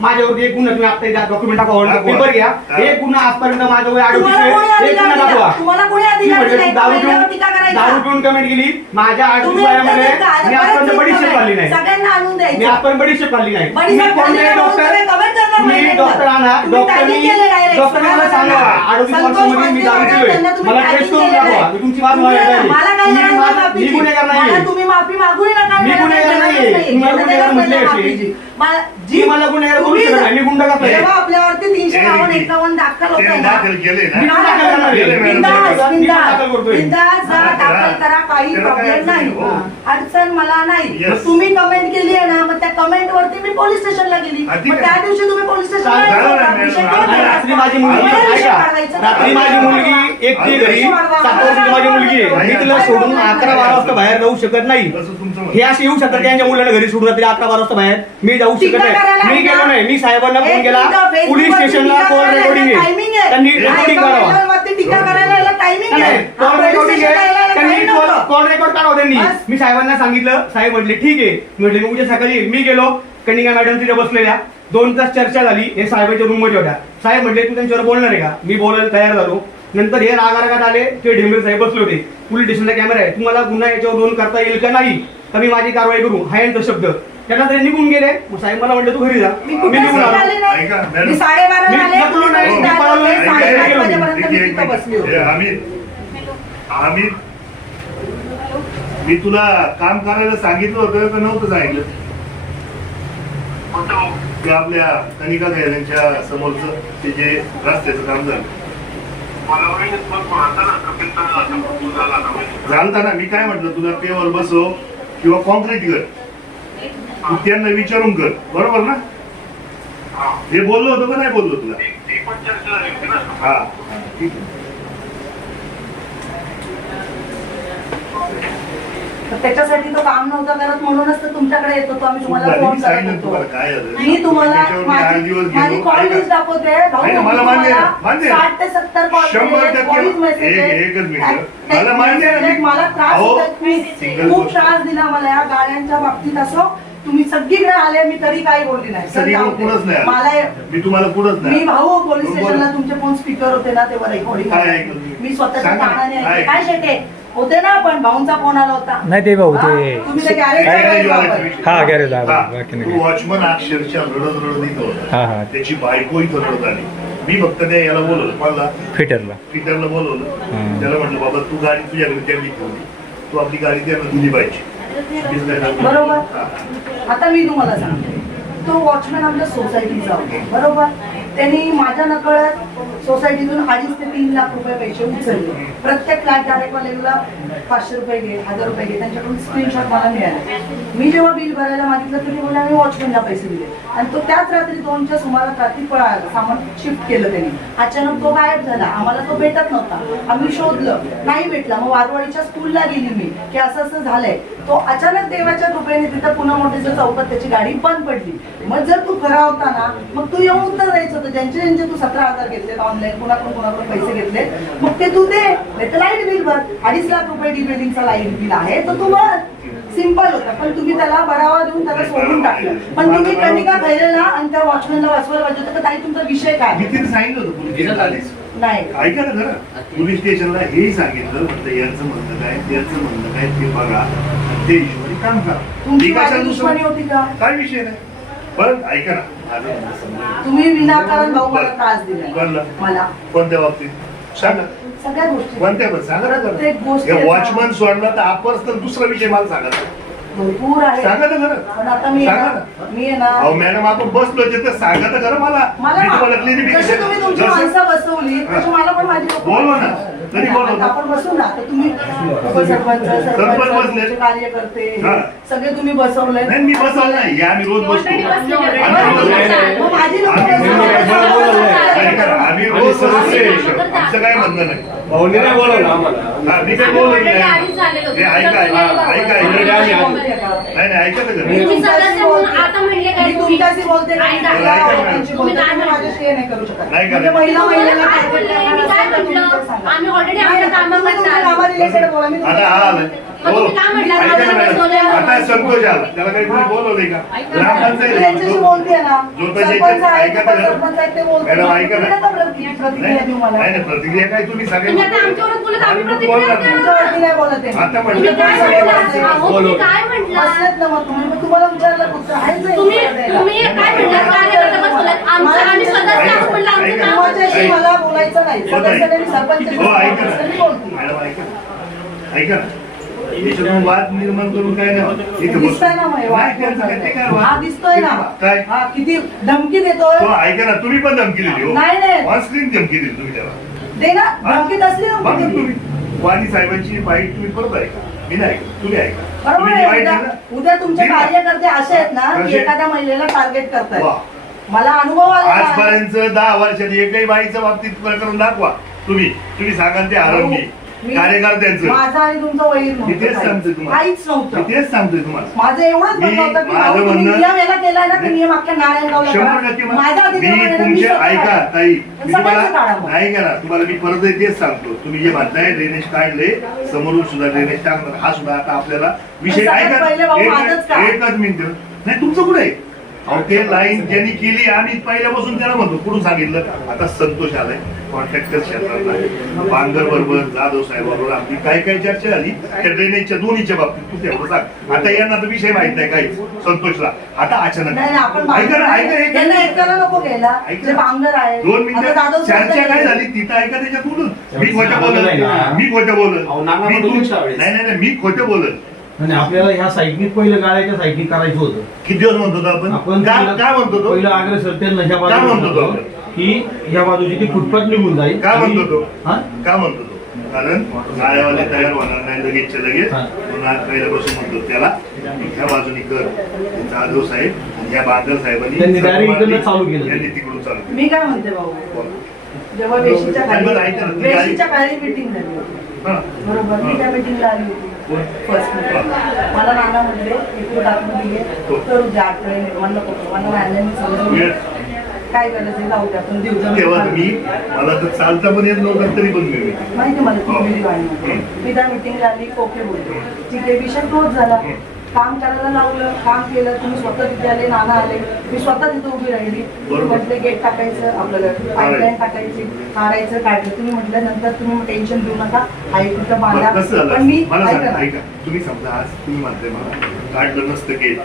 माझ्यावरती एक गुन्हा तुम्ही आता डॉक्युमेंट हा, टाका बोला. पेपर घ्या हा. एक गुन्हा आजपर्यंत माझ्या वय तुम्हाला कोणी 38 एक अधिकार गुन्हा दिला? दाखवा तुम्हाला कोणी मी अधिकार म्हटलं दिला? तू दारू पहिल्यावर टीका पिऊन करायचा. दारू पिऊन कमेंट केली माझ्या 38 तुम्ही वयामध्ये एकदा मी परत आजपर्यंत टीका बडीशेप करा. खाल्ली नाही सगळ्यांना आणून मी द्यायचं. आजपर्यंत बडीशेप खाल्ली नाही बडीशेप तुम्ही खाल्ली कोणत्याही नाही म्हणून डॉक्टर तुम्ही comment करणार तुम्ही नाही. डॉक्टर आणा तुम्ही डॉक्टरनी tagging केले direct. डॉक्टरनी मला सांगा 38 वर्षामध्ये मी दारू पिलोय त्यांना तुम्ही मला tagging टेस्ट करून केलेलं दाखवा आहे. मी तुमची बाजू तुम्ही- मागायला मला काय तुम्ही गरज नाही मी माफीची. गुन्हेगार मला नाही तुम्ही माफी मागूही नका. मी मला गुन्हेगार काही नाहीये. गरज नाही. तुम्ही मला मला गुन्हेगार गरज म्हटले नाही अशी. माफीची. मला- जी मला गुन्हेगार बोलू तुम्ही- शकत नाही मी गुंड कसं आहे जेव्हा आपल्यावरती 351 दाखल होत ते आहे ना, दाखल केले ना मी पण दाखल करणार आहे. केले मॅडम. बिंदास, मी पण दाखल करतोय. बिंदास जा, हा, दाखल करा, काही त्याला काय प्रॉब्लेम अडचण नाही. नाही. हो. अडचण मला नाही. Yes. तुम्ही कमेंट केली आहे ना, मग त्या कमेंट वरती मी पोलीस स्टेशनला गेली. हा, ठीक मग आहे. त्या दिवशी तुम्ही पोलीस स्टेशनला चालेल, यायचं होतं. चालेल, विषय मॅडम. कोण आणि ठरवा? रात्री माझी मुलगी मला विषय ऐका काढायचा. रात्री माझी मुलगी एकटी घरी 7 वर्षाची माझी मुलगी आहे मी तिला सोडून 11-12 वाजता बाहेर जाऊ शकत नाही तसं तुमचं म्हणणं. हे असे येऊ शकतात त्यांच्या मुलांना घरी सोडून रात्री 11-12 वाजता बाहेर मी जाऊ शकत टीका करायला नाही मी गेलो नाही मी साहेबांना फोन एक केला मिनिटं, Facebook पोलीस वरती स्टेशनला टीका कॉल करायला रेकॉर्डिंग timing आहे त्यांनी हा, रेकॉर्डिंग एका करावा मोबाईलवरती टीका करायला याला timing आहे. हा, कॉल पोलीस रेकॉर्डिंग स्टेशनला आहे यायला त्यांनी time नव्हतं. कॉल रेकॉर्ड काढावं त्यांनी बस. मी साहेबांना सांगितलं साहेब म्हटले ठीक आहे म्हटले मी उद्या सकाळी येईन. मी गेलो कनिका मॅडम तिथे बसलेल्या 2 तास चर्चा झाली हे साहेबांच्या रूम मध्ये होत्या साहेब म्हटले तू त्यांच्यावर बोलणार आहे का मी बोलायला तयार झालो नंतर हे रागारागात आले ते ढेंबरे साहेब बसले होते पोलीस स्टेशनचा कॅमेरा आहे तुम्हाला गुन्हा याच्यावर नोंद करता येईल का नाही तर मी माझी कारवाई करू हा यांचा शब्द त्यानंतर ते निघून गेले मग साहेब मला म्हटलं तू घरी जा मी मी कुठे निघून आलो आले नाही. ऐका, मॅडम. मी 12:30 मी आले, लपलो नाही, तुम्ही मी आले, पळालो नाही, 8:30 गेलो मी. वाजेपर्यंत मी तिथं बसली होती. अमित मी तुला काम करायला सांगितलं होतं का नव्हतं सांगितलं ते आपल्या कनिका यांच्या समोरचं ते जे रस्त्याचं काम झालं झालं ना मी काय म्हटलं तुला पेवर बसव किंवा कॉन्क्रीट कर तू त्यांना विचारून कर बरोबर ना हे बोललो होतो का नाही बोललो तुला हा ठीक आहे तर त्याच्यासाठी तो काम नव्हता करत म्हणूनच तर तुमच्याकडे येत होतो आम्ही तुम्हाला फोन करत सांगितलं होतो. तुम्हाला काय झालं. मी तुम्हाला त्याच्यावर मी 8 दिवस माझी गेलो. कॉल ऐका. लिस्ट दाखवते भाऊ, नाही, मला मान्य आहे, मान्य आहे. 60 ते 70 कॉल 100% एकच मिनिट. मला मान्य आहे ना. मला त्रास अहो, होतोय, please. single खूप गोष्ट. त्रास दिला मला या गाड्यांच्या बाबतीत असो तुम्ही सगळीकडे आले मी तरी काही बोलली नाही सर, सगळीकडे जाऊ दे. कुठंच नाही मला आलं. मी तुम्हाला कुठंच मी नाही भाऊ पोलीस बरोबर. स्टेशनला तुमचे फोन स्पीकर होते ना तेव्हा रेकॉर्डिंग काय ऐकलं तुम्ही? मी स्वतःच्या सांगा. कानाने काय ऐकले. काय शेटे होते ना पण भाऊंचा फोन आला होता नाही ते भाऊ हा? ते तुम्ही ते गॅरेज काय वाला विषय? हा, गॅरेज हा. बाकी नाही. तो वॉचमन अक्षरशः रडत इथं हा, होता. हा. त्याची बायको इथं रडत आली. मी फक्त त्या याला बोलवलं मला फिटरला पीटरला बोलवलं. हम्म. त्याला म्हटलं बाबा तू गाडी तुझ्याकडे त्यांनी ठेवली, तू आपली गाडी त्यांना दिली पाहिजे. बरोबर. हा. आता मी तुम्हाला सांगते तो वॉचमॅन आमच्या सोसायटीचा होता बरोबर. त्यांनी माझ्या नकळत सोसायटीतून 2.5 ते 3 लाख रुपये पैसे उचलले. प्रत्येक फ्लॅट धारकवाल्याला 500 रुपये घे 1000 रुपये घे त्यांच्याकडून स्क्रीनशॉट मला मिळाला. मी जेव्हा बिल भरायला मागितलं तरी बोलला आम्ही वॉचमॅनला पैसे दिले आणि तो त्याच रात्री 2च्या सुमारास रात्री पळाला. सामान शिफ्ट केलं त्यांनी. अचानक तो गायब झाला. आम्हाला तो भेटत नव्हता. आम्ही शोधलं नाही भेटला. मग वारवाडीच्या स्कूलला गेली मी की असं असं झालंय. तो अचानक देवाच्या कृपेने तिथं पुन्हा मोठ्याच्या चौकात त्याची गाडी बंद पडली. मग जर तू खरा होता ना मग तू येऊन उत्तर द्यायचं होतं. ज्यांचे तू 17,000 घेतले ऑनलाईन कुणाकडून पैसे घेतले मग ते तू दे. नाही तर लाईट बिल भर. 2.5 लाख रुपये डिपेंडिंगचा लाईट बिल आहे तर तू भर. सिंपल होता. पण तुम्ही त्याला बढावा देऊन त्याला सोडून टाकलं. पण तुम्ही कणिका खैरेला आणि त्या वॉचमॅनला वाचवायला पाहिजे होतं. ताई तुमचा विषय काय मी तिथे सांगितलं होतं पोलीस स्टेशनला आलीस. नाही ऐका ना जरा. पोलीस स्टेशनला हेही सांगितलं म्हटलं यांचं म्हणणं काय त्याचं म्हणणं काय ते बघा ते हिशोबाने काम करा. तुमची मी माझी कशाला दुश्मनी दुसरं- होती का काय विषय नाही. बरं ऐका ना माझं म्हणणं समजून तुम्ही विनाकारण भाऊ मला त्रास दिला बरं. मला कोणत्या बाबतीत सांगा. सगळ्या गोष्टी कोणत्या पण सांगा ना प्रत्येक गोष्ट जरा. वॉचमन सोडला तर आपण तर दुसरा विषय मला सांगा ना. भरपूर आहे. सांगा ना खरं. पण आता मी सांगा आहे ना. ना, मी आहे ना अहो मॅडम आपण बसलो तिथे सांगा तर खरं मला. मला मी तुम्हाला जशी तुम्ही तुमची माणसं बसवली तशी मला पण माझी लोकं बोलवा ना. कधी बोलवता? आपण बसू ना तर तुम्ही सरपंच बसले. सरपंच कार्यकर्ते हा. सगळे तुम्ही बसवले. नाही मी बसवलं नाही हे आम्ही रोज बसतो. Already बसलेले. मग माझी लोकं आम्ही रोज सदस्य आहे. आमचं काय म्हणणं नाही. भाऊनी नाही बोलवलं आम्हाला. हा, मी काय बोलत नाही. हे ऐका ऐका नाही नाही ऐका तर मी खरं. तुमच्याशी बोलते. आता म्हणले काय मी तुम्ही? तुमच्याशी बोलते ऐका. तुमच्या ऐका. लोकांशी बोलते. तुम्ही माझ्याशी हे नाही करू शकत. नाही म्हणजे करू. महिला महिलेला काय target बोलले? करणार मी काय असेल तर तुम्ही म्हटलं? तर सांगा. आम्ही already नाही, आपलं कामं तुम्ही तुमच्या करणार. कामा related बोला. मी आता हा आलं. मग हो. तुम्ही काय म्हटलं? ऐका ना मॅडम. बोलवलं. आता संतोष आला. त्याला काही कोणी बोलवलंय का? ग्रामपंचायत आहे. त्यांच्याशी बोलते ना. जो तो सरपंच ज्याच्या- आहे, ऐका तर खरं. सरपंच आहे, ते बोलते. मॅडम, ऐका ना. तुम्ही नका प्रतिक्रिया देऊ मला. नाही नाही प्रतिक्रिया काय तुम्ही सगळे तुम्ही आता आमच्यावरच बोलत, आम्ही प्रतिक्रिया बोलणार नाही. तुमच्यावरती नाही बोलत आहे. आता तुम्ही म्हटलं काय तुम्ही म्हटलं? सगळे अहो, तुम्ही काय म्हटलं? बसलेत ना मग तुम्ही. मग तुम्हाला विचारलं कुठं आहेच नाही तुम्ही उत्तर द्यायला. तुम्ही काय म्हटलं? कार्यकर्ता बसवलात. आमचं आम्ही सदस्य आहोत म्हटलं आमचं काम. माझ्याशी मला बोलायचं नाही. हो, नाही. सदस्याने सरपंच हो ऐका ना. बोलते. मॅडम ऐका ना. ऐका ना. याच्यातून वाद निर्माण करून काय नाही होत. इथे बसू. दिसतोय ना मग हे वाद नाही, त्यांचं काय ते काय वाद? हा दिसतोय ना. काय हा किती धमकी देतोय. तो ऐका ना तुम्ही पण धमकी दिली हो. नाही, नाही. ऑन स्क्रीन धमकी दिली तुम्ही त्याला. दे ना धमकी नसली बघा धमकी दिली. तुम्ही वाणी साहेबांची बाईट तुम्ही परत ऐका. मी नाही ऐका. तुम्ही ऐका. बरोबर तुम्ही जी आहे. बाईट उद्या दिली ना, उद्या तुमचे दिली ना. कार्यकर्ते असे आहेत ना की कसे? एखाद्या महिलेला टार्गेट करतायत. वा. मला अनुभव आला आहे. आजपर्यंत 10 वर्षात एकही बाईच्या बाबतीत प्रकरण दाखवा. तुम्ही सांगा ते आरंभी मी- कार्यकर्त्यांचं. माझं आणि तुमचं वैर मी तेच सांगतोय नव्हतं. तुम्हाला. काहीच मी नव्हतं. तेच सांगतोय तुम्हाला. माझं एवढंच मी- म्हणणं होतं की माझं भाऊ, तुम्ही म्हणणं- नियम याला केलाय ना ते नियम अख्ख्या नारायणगावला 100% करा. माझा अधिकार मी आहे ना, तुमचे स्वतः ऐका काढा. ताई मी सगळ्यांचं काढा तुम्हाला मग. नाही करा तुम्हाला मी परत तेच सांगतो. तुम्ही जे म्हणताय ड्रेनेज काढले समोरून सुद्धा ड्रेनेज टाकणार हा सुद्धा आता आपल्याला विषय सगळ्यात ऐका पहिले भाऊ माझंच काम. एकच मिनिट नाही तुमचं कुठे आहे अहो ते लाईन ज्यांनी केली आम्ही पहिल्यापासून त्याला म्हणतो कुठून सांगितलं आता संतोष आलाय कॉन्ट्रॅक्टर क्षेत्रातला बांगर बरोबर जाधव साहेब बरोबर आपली काय काय चर्चा झाली त्या ड्रेनेजच्या दोन्हीच्या बाबतीत तू तेवढं सांग. आता यांना तर विषय माहित नाही काहीच संतोषला आता अचानक नाही नाही, आपण ऐका ना ऐका एक त्यांना एकट्याला नको घ्यायला. ऐका. जे बांगर आहे 2 आता मिनिटं जाधव चर्चा साहेब काय झाली तिथं ऐका त्याच्यातून मी खोटं सांगितलं बोलत नाही ना. मी खोटं बोलत अहो, नाना मी म्हणून तू- तुमच्या वेळेस. नाही नाही नाही, मी खोटं बोलत आणि आपल्याला ह्या साईडनी पहिलं गाड्याच्या साईडनी करायचं होतं. किती दिवस म्हणतो होतो आपण आपण काय म्हणतो तो पहिलं अग्रेसर त्यांना ह्या काय म्हणतो तो? बाजूला की ह्या बाजूची ती फुटपाथ निघून जाईल. काय आणि- म्हणतो तो? हा? काय म्हणतो तो कारण गाड्यावाले तयार होणार नाही लगेचच्या लगेच हा. पुन्हा पहिल्यापासून म्हणतो त्याला ह्या बाजूनी कर जाधव साहेब आणि ह्या बांगर साहेबांनी त्यांनी direct इकडनं चालू केलं. त्यांनी तिकडून चालू मी काय म्हणते भाऊ केलं. जेव्हा वेशीच्या नाही, बरं, ऐका ना, खाली तुम्ही वेशीच्या खाली मीटिंग झाली होती. हा. बरोबर मी त्या मीटिंगला आली होती फर्स्ट मला नाना म्हटले एकूण आतमध्ये घे तर उद्या आठवडे निर्माण नको मला नानांनी समजून काय करायचं जाऊ द्या आपण देऊ तेव्हा मी मला तर चालता पण येत नव्हतं तरी पण मी माहिती मला ती वेगळी वाणी मी त्या मीटिंगला आली कोके बोलते तिथे विषय क्लोज झाला काम करायला लावलं काम केलं तुम्ही स्वतः तिथे आले नाना आले मी स्वतः तिथे उभी राहिली म्हटले गेट टाकायचं आपल्याला पाईपलाईन टाकायची काढायचं काढलं तुम्ही म्हटलं नंतर तुम्ही टेन्शन घेऊ नका आहे तिथं बांधा कसं झालं पण मी मला सांगा ऐका ऐका तुम्ही समजा आज तुम्ही म्हणताय मला काढलं नसतं गेट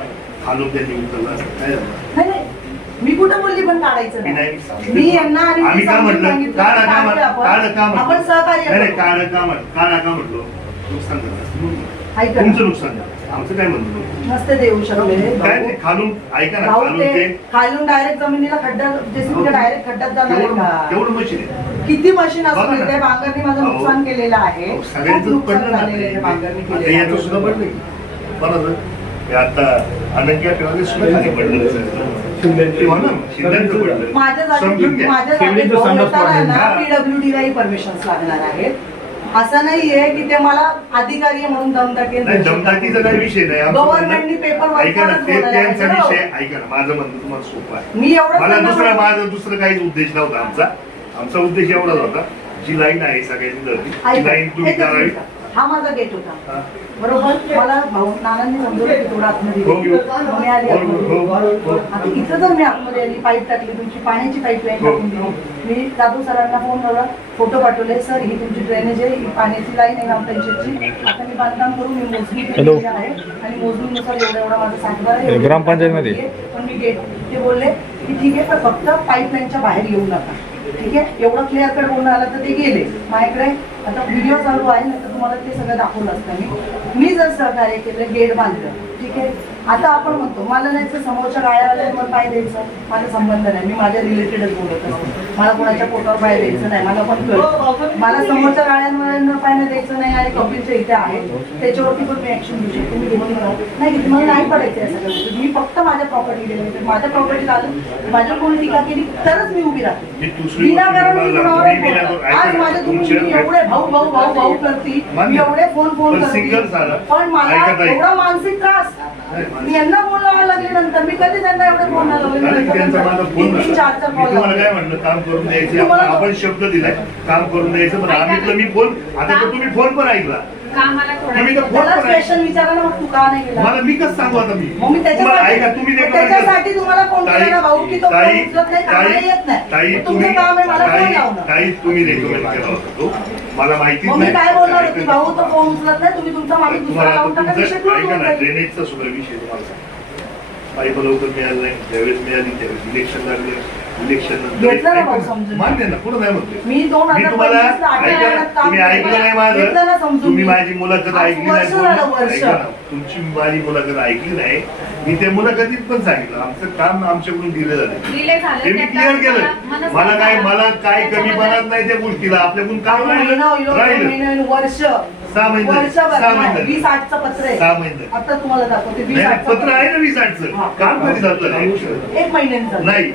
खालून त्यांनी उचललं असतं काय झालं नाही नाही मी कुठं बोलली पण काढायचं मी नाही नाही सांगितलं. मी यांना आणि आम्ही का समजून म्हटलं सांगितलं काढा की का काढूया काढा का आपण म्हटलं सहकार्य नाही करू. काढा का म्हटलो नुकसान झालं असतं. ऐका तुमचं नुकसान झालं आमचं काय म्हणतो नसते देऊ शकले काय ते खालून ऐका ना भाऊ खालून ते ते खालून डायरेक्ट जमिनीला खड्डा जेसीबीच्या डायरेक्ट खड्ड्यात जाणार आहे का केवढं मशीन आहे किती मशीन बघा असतं ना. त्या बांगरनी माझं अहो. नुकसान केलेलं आहे खूप सगळ्यांचं नुकसान पडलं ना झालेलं आहे ते. बांगरनी आता केलेलं याचं सुद्धा पडलं की बरोबर हे आता अनंक्या ठेवायला सुद्धा खाली पडलं ते म्हणा ना, शिंद्यांचं पडलं माझ्या समजून जागी घ्या माझ्या जागी केवढीचं संडास पाडलं. हा. PWD लाही परमिशन्स लागणार आहेत असं नाहीये की ते मला अधिकारी आहे म्हणून दमदाटी नाही दमदाटीचा काही विषय नाही आमचं गव्हर्नमेंटनी म्हणणं- पेपर ऐका ना ते त्यांचा ना विषय ऐका ना माझं म्हणणं तुम्हाला सोपं आहे मी एवढं मला सांगणार- माझा दुसरं काहीच उद्देश नव्हता आमचा उद्देश एवढाच होता जी लाईन आहे सगळ्यांनी धरली ती ऐका, लाईन तुम्ही एकच करावी मिनिट. हा माझा गेट होता हा. बरोबर मला भाऊ नानांनी समजवलं की थोडं आतमध्ये हो, ये. हो. मी आली आतमध्ये. हो. आता इथं जर मी आतमध्ये आली पाईप टाकली तुमची पाण्याची पाईपलाईन हो. टाकून दिली मी दादू सरांना फोन लावला फोटो पाठवले सर ही तुमची ड्रेनेज आहे ही पाण्याची लाईन आहे ग्रामपंचायतची आता मी बांधकाम करून मी मोजणी केलेली आहे आणि मोजणीनुसार एवढा माझा सातबारा आहे. एवढं ग्रामपंचायतमध्ये? पण मी गेट ते बोलले की ठीक आहे पण फक्त पाईपलाईनच्या बाहेर येऊ नका ठीक आहे एवढं क्लिअर कट बोलणं आलं तर ते गेले माझ्याकडे आता व्हिडिओ चालू आहे ना तर तुम्हाला ते सगळं दाखवलं असतं मी जर सहकार्य केलं गेट बांधलं ठीक आहे आता आपण म्हणतो मला नाही तर समोरच्या गाळ्यावाल्यांवर पाय द्यायचं माझा संबंध नाही मी माझ्या रिलेटेडच बोलत असते मला कोणाच्या पोटावर पाय द्यायचं नाही मला पण कळतं मला समोरच्या गाळ्यांवर पाय नाही द्यायचं नाही आणि कपिलच्या इथे आहे त्याच्यावरती पण मी ऍक्शन घेऊ शकते मी घेऊन नाही घेतली मला नाही पडायचं या सगळ्या गोष्टी मी फक्त माझ्या प्रॉपर्टी रिलेटेड माझ्या प्रॉपर्टीत आलं माझ्यावर कोणी टीका केली तरच मी उभी राहते मी दुसरी विनाकारण मी गोष्ट कुणावर तुम्हाला बोलते. ऐका आज ना, माझे तुम्ही तुमच्या- एवढे भाऊ करती मान्य. मी एवढे फोन पण करते single झालं. पण मला ऐका ताई. एवढा मानसिक त्रास मी यांना फोन लावायला लागले नंतर मी कधी त्यांना एवढे फोन कारण त्यांचा माझा फोन तीन चार मी तुम्हाला काय कॉल म्हणलं काम करून द्यायचे तुम्हाला- आपण शब्द दिलाय काम करून द्यायचं पण आम्ही मी फोन आता तर तुम्ही फोन पण ऐकला कामाला तुम्ही तर थोडा फोन मला पण ऐकला क्वेश्चन विचारा ना मग तू का नाही गेला मला मी कसं सांगू आता मी मग मी तुम्हाला ऐका तुम्ही ते त्याच्यासाठी तुम्हाला फोन केला ना भाऊ की तो फोन ताई उचलत नाही कामाला येत नाही ताई मग तुम्ही तुमचं काम आहे मला फोन लावणं ताई तुम्ही रेकमेंड केला होता तो मला माहितीच मग मी काय बोलणार होती नाही भाऊ तो फोन उचलत नाही तुम्ही तुमचा माणूस दुसरा तुम्हाला लावून टाका विषय तुमचं close ऐका होऊन ना जाईल. ड्रेनेजचा सुद्धा विषय तुम्हाला सांगतो. पाईप लवकर मिळालं नाही ज्यावेळेस मिळाली त्यावेळेस इलेक्शन लागले इलेक्शन घेतलं ना भाऊ समजून. मान्य ना पुढे नाही म्हणते मी 2025 तुम्हाला ला आठव्या ऐका महिन्यात काम तुम्ही ऐकलं नाही घेतलं ना माझं समजून तुम्ही मी. माझी मुलाखत आज ऐकली वर्ष नाही झालं, वर्ष. ऐका ना, तुमची माझी मुलाखत ऐकली नाही मी त्या मुलाखतीत पण सांगितलं आमचं काम आमच्याकडून डिले झालं डिले झालं हे मी त्याचा क्लिअर केलं मनस्ताप मला काय झाला. मला काय कमी त्याच्यामध्ये- बनत नाही त्या गोष्टीला आपल्याकडून काम महिना होईल, दोन राहिलं महिने होईल, वर्ष 6 महिने वर्षभर 6 महिने 20/8चं पत्र आहे 6 महिने आता तुम्हाला दाखवते नाही, 20/8चं पत्र आहे ना 20/8चं हा. काम कधी झालं नाही एक महिन्याने झालं. नाही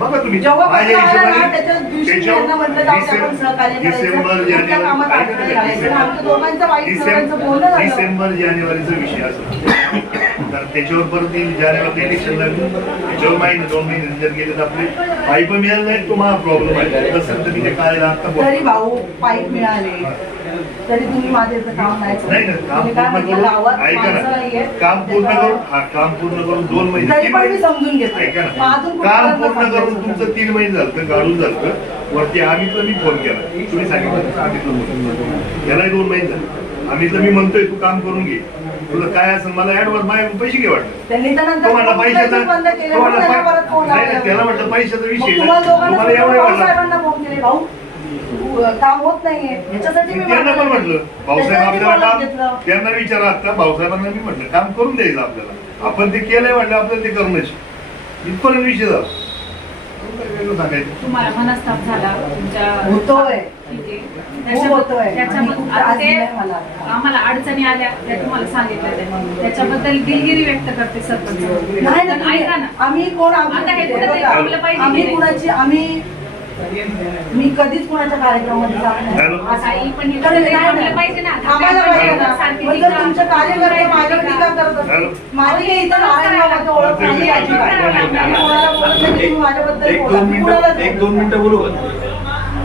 बघा तुम्ही जेव्हा माझ्या पत्र आलं ना, हिशोबाने त्याच्या दिवशी त्याच्यावर यांना म्हटलं जाऊ दे, आपण सहकार्य करायचं. डिसेंबर कुठल्या कामात अडथळे घालायचे. आमच्या दोघांचं वाईट सगळ्यांचं बोलणं झालं. डिसेंबर जानेवारीचा विषय असतो कारण त्याच्यावर परत जानेवारी इलेक्शन लागलं त्याच्यावर महिने 2 महिने जर गेले तर आपले पाईप मिळालं नाही तो माझा प्रॉब्लेम आहे तसं तर मी ते काय आता तरी भाऊ पाईप मिळाले तरी तुम्ही माझे इथं काम नाही नाही ना केलं. काम तुम्ही काय पूर्ण म्हटलं, गावात करून ऐका माणसं नाहीये. ना काम पूर्ण त्याच्यावर- करून हा काम पूर्ण करून 2 महिने तरी 3 पण मी महिने समजून घेते. ऐका मग ना अजून काम कुठपर्यंत पूर्ण करून समजायचं? तुमचं 3 महिने झालं काढून झालं वरती आम्ही मी फोन केला तुम्ही सांगितलं आम्ही याला 2 महिने झाले आम्ही मी म्हणतोय तू काम करून घे तुला काय असं मला ऍडव्हान्स माझ्या पैसे घे वाटतं त्यांनी तर नंतर तो म्हणला फोन पैशाचा करायचं बंद केलं. तो म्हणून म्हणला त्यांना परत फोन नाही, लावला. त्याला म्हटलं पैशाचा मग विषय तुम्हाला दोघांना तुम्हाला एवढे वाटलं भाऊसाहेबांना फोन केले भाऊ काम होत नाहीये याच्यासाठी मी त्यांना पण मागवलं. म्हटलं भाऊसाहेब त्याच्यासाठी आपल्याला बोलत काम घेतलं. त्यांना विचारा आता भाऊसाहेबांना मी म्हटलं काम करून द्यायचं आपल्याला आपण ते केलंय म्हटलं आपल्याला ते करणंच इथपर्यंत विषय झाला वेगळं सांगायचं तुम्हाला मनस्ताप झाला तुमच्या होतोय. ठीक आहे. खूप होतोय. आणि त्याच्याबद्दल खूप आता त्रास ते दिलाय मला. आम्हाला अडचणी आल्या त्या तुम्हाला सांगितलं ते. त्याच्याबद्दल दिलगिरी व्यक्त करते सरपंच नाही ना पण ऐका ना आम्ही कोण आता हे कुठेतरी बघा, आपलं पाहिजे आम्ही की नाही? कुणाची आम्ही मी कधीच कुणाच्या कार्यक्रमामध्ये जात नाही. हॅलो. ताई पण तर नाही ना. थांबलं पाहिजे ना. थांबायला पाहिजे ना. सारखी मग जर तुमचे कार्यकर्ते माझ्यावर टीका करत हॅलो. असतील, माझी काही इथं नारायण बाबाची ओळख नाही अजिबात. मी कोणाला बोलत नाही की तुम्ही माझ्याबद्दल बोला. मी कुणालाच बोलत एक दोन मिनिटं बोलू का?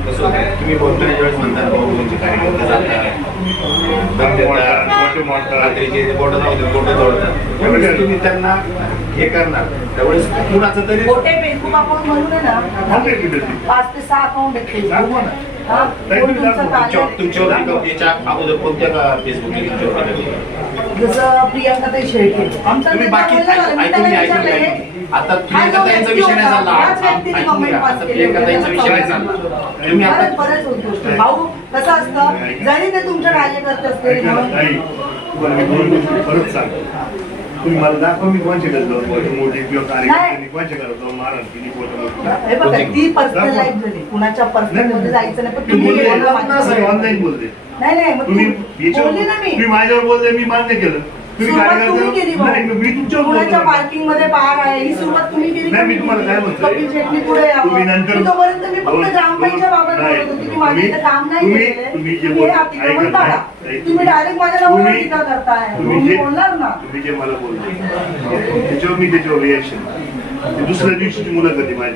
कसं होतं, तुम्ही बोलताना ज्यावेळेस म्हणता तुमचे कार्यकर्ते जातात, दम देतात, रात्रीचे बोटं जाऊ बोटं तोडतात, त्यावेळेस तुम्ही त्यांना हे करणार, त्यावेळेस कुणाचं तरी मोठे फेसबुक अकाउंट म्हणून आहे ना, 5 ते 6 अकाउंट आहेत दाखवा Facebook. ना. हा, कोण तुमचं कार्य तुमच्यावर याच्या अगोदर कोणत्या फेसबुकने तुमच्यावर टाकलं? जसं प्रियंकाताई शेळके आमचा तुम्ही नेता बाकी बोलला ना, मी ऐकून त्याला घ्या, विचारलंय, आता हा जो प्रियंकाताईंचा व्यक्ती विषय नाही होता, चालला. याच व्यक्तीने ऐकून comment घ्या, pass आता केले प्रियंकाताईंचा होते. विषय नाही चालला. तुम्ही आता बरंच बऱ्याच गोष्टी. भाऊ कसं असतं, जरी ते तुमच्या कार्यकर्ते असतील म्हणून परत सांग तुम्ही मला दाखवा मी कोणच्या घरात जाऊन मोठी किंवा कार्यकर्त्यांनी कोणच्या घरात जाऊन मारण केली फोटो हे बघा, ती पर्सनल लाईफ झाली, कुणाच्या पर्सनल मध्ये जायचं नाही, पण तुम्ही बोलला माझ्याशी. ऑनलाईन बोलते नाही मग तुम्ही बोलली ना मी. तुम्ही माझ्यावर बोलले मी मान्य केलं तुम्ही सुरुवात तुम्ही केली कार्यकर्ते भाऊ. नाही मी तुमच्यावर कुणाच्या बोलतो पार्किंग मध्ये पार आहे ही सुरुवात तुम्ही केली. नाही, मी तुम्हाला काय म्हणतोय? कपिल शेट्टी पुढे यावं. तुम्ही नंतर मी तोपर्यंत मी फक्त ग्रामपंचायत बाबत नाही, बोलत होती की माझं इथं काम नाही तुम्ही- केलेलं. तुम्ही जे तुम्ही बोल- हे अतिक्रमण ऐका, काढा. नाही, तुम्ही डायरेक्ट माझ्या नावावर तुम्ही- टीका करताय. तुम्ही मी जे बोलणार ना. तुम्ही जे मला बोलले त्याच्यावर रिएक्शन दुसऱ्या दिवशीची मुलाखत आहे माझी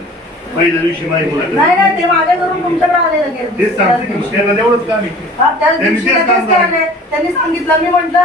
पहिल्या दिवशी माझी मुलाखत नाही ते माझ्याकडून तुमच्याकडे आले लगेच. तेच सांगते की त्याला तेवढंच काम आहे हा, त्याच त्यांनी दिवशी तेच काम लगेच काय आले? त्यांनी सांगितलं, मी म्हंटल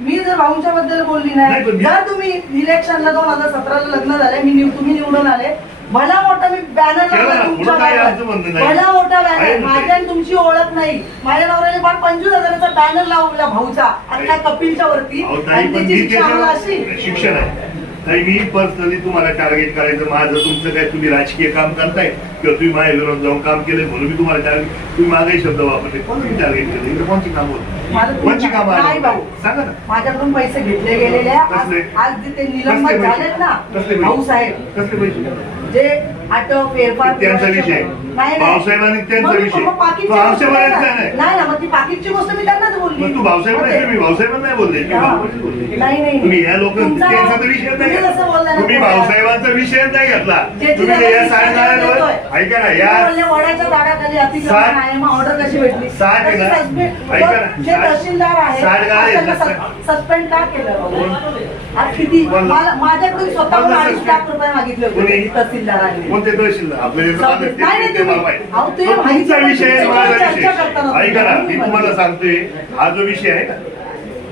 मी जर भाऊंच्या बद्दल बोलली नाही, नाही, पण मी- जर तुम्ही इलेक्शनला 2017 लग्न झाले, तुम्ही निवडून आले, भला मोठा मी बॅनर केलं लावला ना, तुमच्या पुढं काय गावात. आमचं म्हणणं नाही. भला मोठा आहे बॅनर, ना माझी ते. आणि तुमची ओळख नाही. माझ्या नवऱ्याने फार 25,000चा बॅनर लावला भाऊचा आणि त्या कपिलच्या वरती, अहो, ताई, आणि पण त्याची मी शिक्षा आम्हाला अशी. त्याच्यावर शिक्षण आहे ताई, मी पर्सनली तुम्हाला टार्गेट करायचं माझं तुमचं काय तुम्ही राजकीय काम करताय किंवा तुम्ही माझ्या विरोधात जाऊन काम केलंय म्हणून मी तुम्हाला टार्गेट तुम्ही माझाही शब्द वापरले कोणती टार्गेट केलं इकडे कोणची काम माझं होत कोणची काम नाही भाऊ. सांगा ना माझ्याकडून पैसे घेतले गेलेले आहे. कसले? आज जे ते निलंबन कसले पैसे? झालेत ना कसले पैसे? भाऊसाहेब, कसले पैसे जे अटक फेरफार त्यांचा विषय नाही भाऊसाहेबांनी त्यांचा मग- विषय मग पाकिटची तो आमच्या गोष्ट वयाचा नाही नाही नाही ना, मग ती पाकिटची गोष्ट मी त्यांनाच बोलली. मग तू भाऊसाहेब नाही मी भाऊसाहेबांना नाही बोलले मी हा. भाऊसाहेबांना बोलले. नाही तुम्ही या लोक तुमचा- त्यांचा तर विषय नाही तुम्ही जसं बोलला घेतला. ना, तुम्ही भाऊसाहेबांचा विषय नाही घेतला ज्याची तुम्ही त्याला या विषय साडेगाळ्यांवर देतोय. ऐका ना तुम्ही या बोलले वडाच्या झाडाखाली अतिक्रमण आहे, मग ऑर्डर कशी भेटली? साठ आहे ना? तशी ऐका ना, जे तहसीलदार आहे साठ गाळे आहेत ना, सस्पेंड का केलं? आज किती बोलला. माझ्याकडून स्वतःहून बोलला 2.5 लाख रुपये मागितले होते कोणी? तहसीलदारांनी. कोणते तहसीलदार आपल्या याचं नाही, मालक नाही, ते तुम्ही- बाबा आहे. अहो, ते मग माहिती तुमचा आहे, विषय आहे, तुम्ही माझा चर्चा विषय करताना ऐका ना तुम्ही मी तुम्हाला सांगतोय हा जो विषय आहे ना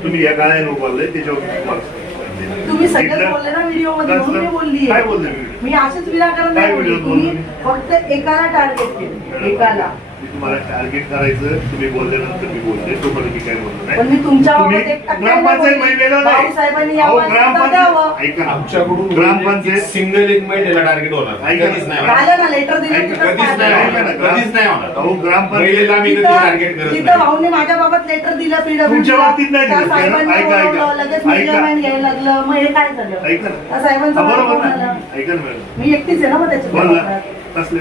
तुम्ही या गाळ्यानं बोललाय त्याच्यावर तुम्हाला सांगतोय. तुम्ही सगळं इथलं- बोलले ना व्हिडिओ मध्ये, म्हणून मी बोलली काय बोलले मी? मी असेच विनाकारण काय नाही बोलली. व्हिडिओ तुम्ही बोलले? फक्त एकाला टार्गेट केलं, एकाला. मी तुम्हाला टार्गेट करायचं तुम्ही बोलल्यानंतर मी बोलले तोपर्यंत मी काय बोललो नाही पण मी तुमच्या तुम्ही बाबत एक टक्का नाही ग्रामपंचायत बोलली. महिलेला नाही भाऊसाहेबांनी अहो, यावर उत्तर द्यावं. ऐका ना. आमच्याकडून ग्रामपंचायत सिंगल एक महिलेला टार्गेट होणार ऐका ना. कधीच नाही होणार. झालं ना, लेटर दिलं ऐका, तिथंच कधीच नाही पाहिजे. ऐका ना, होणार. कधीच नाही होणार. अहो ग्रामपंचायत महिलेला आम्ही कधी टार्गेट करत तिथं नाही. भाऊने माझ्या बाबत लेटर दिलं PWD तुमच्या बाबतीत नाही दिलं. साहेबांनी ऐका, ऐका. बोलवलं, लगेच ऐका. मेजरमेंट घ्यायला लागलं, मग हे काय झालं? ऐका ना. त्या साहेबांचा मला बरोबर फोन ना आला. ऐका ना मॅडम मी एकटीच आहे ना मग बोलला त्याच्यात. कसले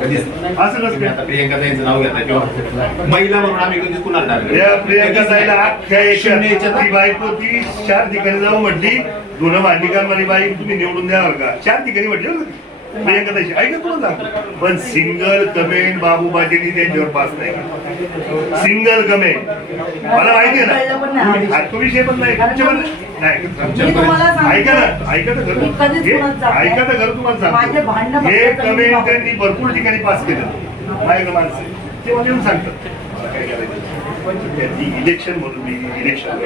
कधीच नाही. असं तुम्ही कसं आता प्रियंका ताईंचं नाव घेता किंवा महिला म्हणून आम्ही कधीच कुणाला टार्गेट या प्रियंका ताईला अख्ख्या शून्य एका याच्यात- ती बायको ती 4 ठिकाणी जाऊन म्हटली दोन भांडीकार माझी बाई तुम्ही निवडून देणार का 4 ठिकाणी म्हटली हो ती. प्रियंका ताईची ऐका तुला सांगतो पण सिंगल कमेंट बाबू बाजेंनी त्यांच्यावर पास नाही सिंगल कमेंट मला माहिती आहे ना हा तो विषय पण नाही तुमच्यावर नाही मी तुम्हाला सांगते, ऐका ना ऐका तर मी कधीच खरं कुणाचं जात नाही. ऐका तर खरं तुम्हाला माझे भांडणं सांगतो हे फक्त कमेंट तुम्ही त्यांनी भरपूर ठिकाणी पास केलं माझ्याकडे माणसं ते मला येऊन सांगतात मला काय करायचं त्यांनी इलेक्शन म्हणून मी इलेक्शन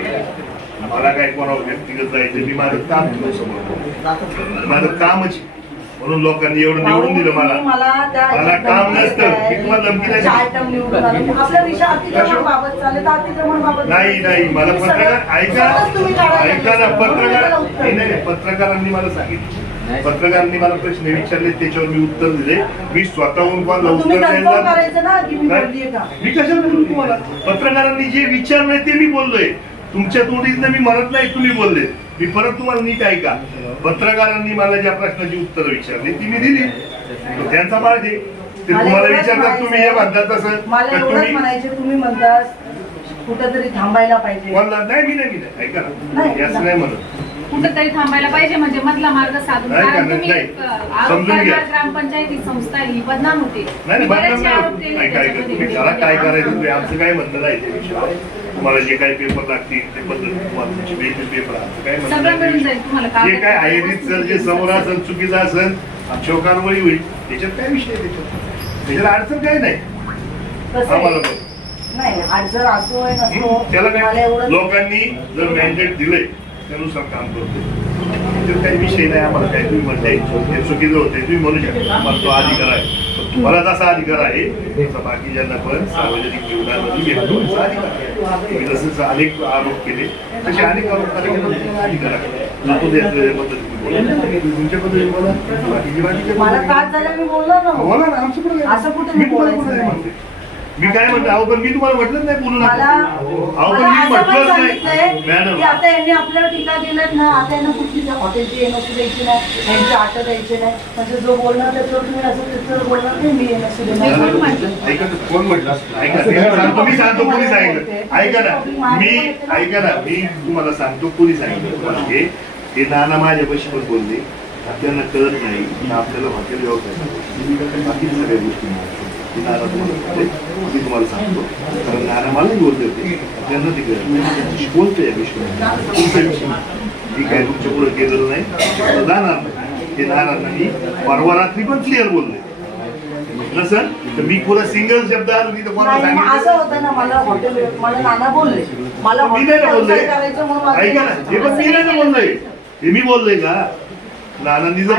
मला काय कोणावर व्यक्तिगत जायचं मी माझं काम केलं समोर माझं कामच म्हणून लोकांनी एवढं निवडून दिलं मला त्या मला काम नसतं मी तुम्हाला धमकी नाही दिली. 4 टर्म निवडून आलो. आपला विषय अतिक्रमण बाबत चालले तर अतिक्रमण बाबत नाही नाही मला पत्रकार ऐका ना पत्रकार नाही पत्रकारांनी मला सांगितलं पत्रकारांनी मला प्रश्न विचारले त्याच्यावर मी उत्तर दिले मी स्वतःहून कोणाला तुम्ही उत्तर कन्फर्म द्यायला करायचं ना की मी काय? बोललीये का? मी कशाला बोलू तुम्हाला पत्रकारांनी जे विचारलंय ते मी बोललोय तुमच्या तोंडीतनं मी म्हणत नाही तुम्ही बोलले मी परत तुम्हाला नीट ऐका पत्रकारांनी मला ज्या प्रश्नाची उत्तरं विचारली ती मी दिली तो त्यांचा पार्ट आहे ते मला तुम्हाला एवढंच विचारतात तुम्ही हे म्हणायचंय. म्हणतात तसं मला तर एवढंच तुम्ही म्हणायचे तुम्ही म्हणता कुठेतरी थांबायला पाहिजे. बोलला नाही मी नाही ऐका नाही, ना असं नाही म्हणत कुठेतरी थांबायला पाहिजे, म्हणजे मधला मार्ग साधून. नाही, कारण नाही, तुम्ही नाही. आरोप समजून घ्या. करणार ग्रामपंचायती संस्था ही बदनाम होते. नाही बरेचसे बदनाम आरोप नाही केले काय काय त्याच्यामध्ये. तुम्ही त्याला काय करायचं ते आमचं काय म्हणणं नाही ते विषय. तुम्हाला जे काही पेपर लागतील ते पद्धत तुम्हाला तुमचे वेगळे पेपर आमचं काय म्हणणं सगळं मिळून नाही. जाईल तुम्हाला जे काय आहे कागद. रीत सर जे समोर असेल चुकीचं असेल आमच्या कारवाई होईल. त्याच्यात काय विषय आहे त्याच्यात अडचण काही नाही कसं आम्हाला आहे? पण. नाही आज जर असो आहे नसो त्याला मला काय एवढं लोकांनी जर मॅन्डेट दिले त्यानुसार काम करतो त्याच्यात काही विषय नाही. आम्हाला काय तुम्ही म्हणताय हे चुकीचं होते तुम्ही म्हणू शकता आम्हाला तो अधिकार आहे. पण तुम्हाला जसा अधिकार आहे तसा बाकीच्यांना पण सार्वजनिक जीवनामध्ये व्यक्त होण्याचा अधिकार आहे. तुम्ही जसं अनेक आरोप केले तसे अनेक आरोप करायला अधिकार आहे. तो द्यायचं पद्धतीने बोला तुमच्या पद्धतीने बोला बाकीचे मला त्रास झाला मी बोलणार ना मग. बोला ना आमचं कुठं काय? असं कुठं मी नाही तुम्हाला बोलायचं कुठं नाही नाही. म्हणते. मी काय म्हणतो अहो पण मी तुम्हाला म्हटलंच नाही बोलू नका. मला अहो पण मला मी असं पण म्हटलंच सांगितलंय नाही मॅडम. की आता यांनी आपल्याला टीका केल्यात ना, आता यांना कुठली हॉटेलची एनओसी द्यायची नाही, यांची आठ द्यायची नाही. म्हणजे जो बोलणार त्याच्यावर तुम्ही असं त्याच्यावर बोलणार नाही मी एनओसी देणार. कोण म्हटलं? ऐका ना, कोण म्हटलं ऐका मी सांगतो कोणी सांगितलं ऐका ना ऐका ना मी तुम्हाला सांगतो कोणी सांगितलं तुम्हाला हे नाना माझ्यापाशी पण बोलले आपल्याला कळत नाही की आपल्याला हॉटेल व्यवसाय बाकी सगळ्या गोष्टी ते नाना तुम्हाला मी तुम्हाला सांगतो कारण नाना मलाही बोलले होते त्यांना ते कळत बोलतोय या विषयावर तुमचा विषय ठीक आहे तुमच्या पुढे गेलेलं नाही जाणार नाही ते नाना मी परवा रात्री पण क्लिअर बोलले नसल तर मी पुरा सिंगल शब्द आलो मी तर कोणाला नाही, मग असं सांगितलं होतं ना मला हॉटेल मला नाना बोलले मला मी हॉटेल नाही ना बोललोय. व्यवसाय करायचं म्हणून माझं ऐका ना हे पण मी नाही ना बोललोय हे मी बोललोय का नानांनी जर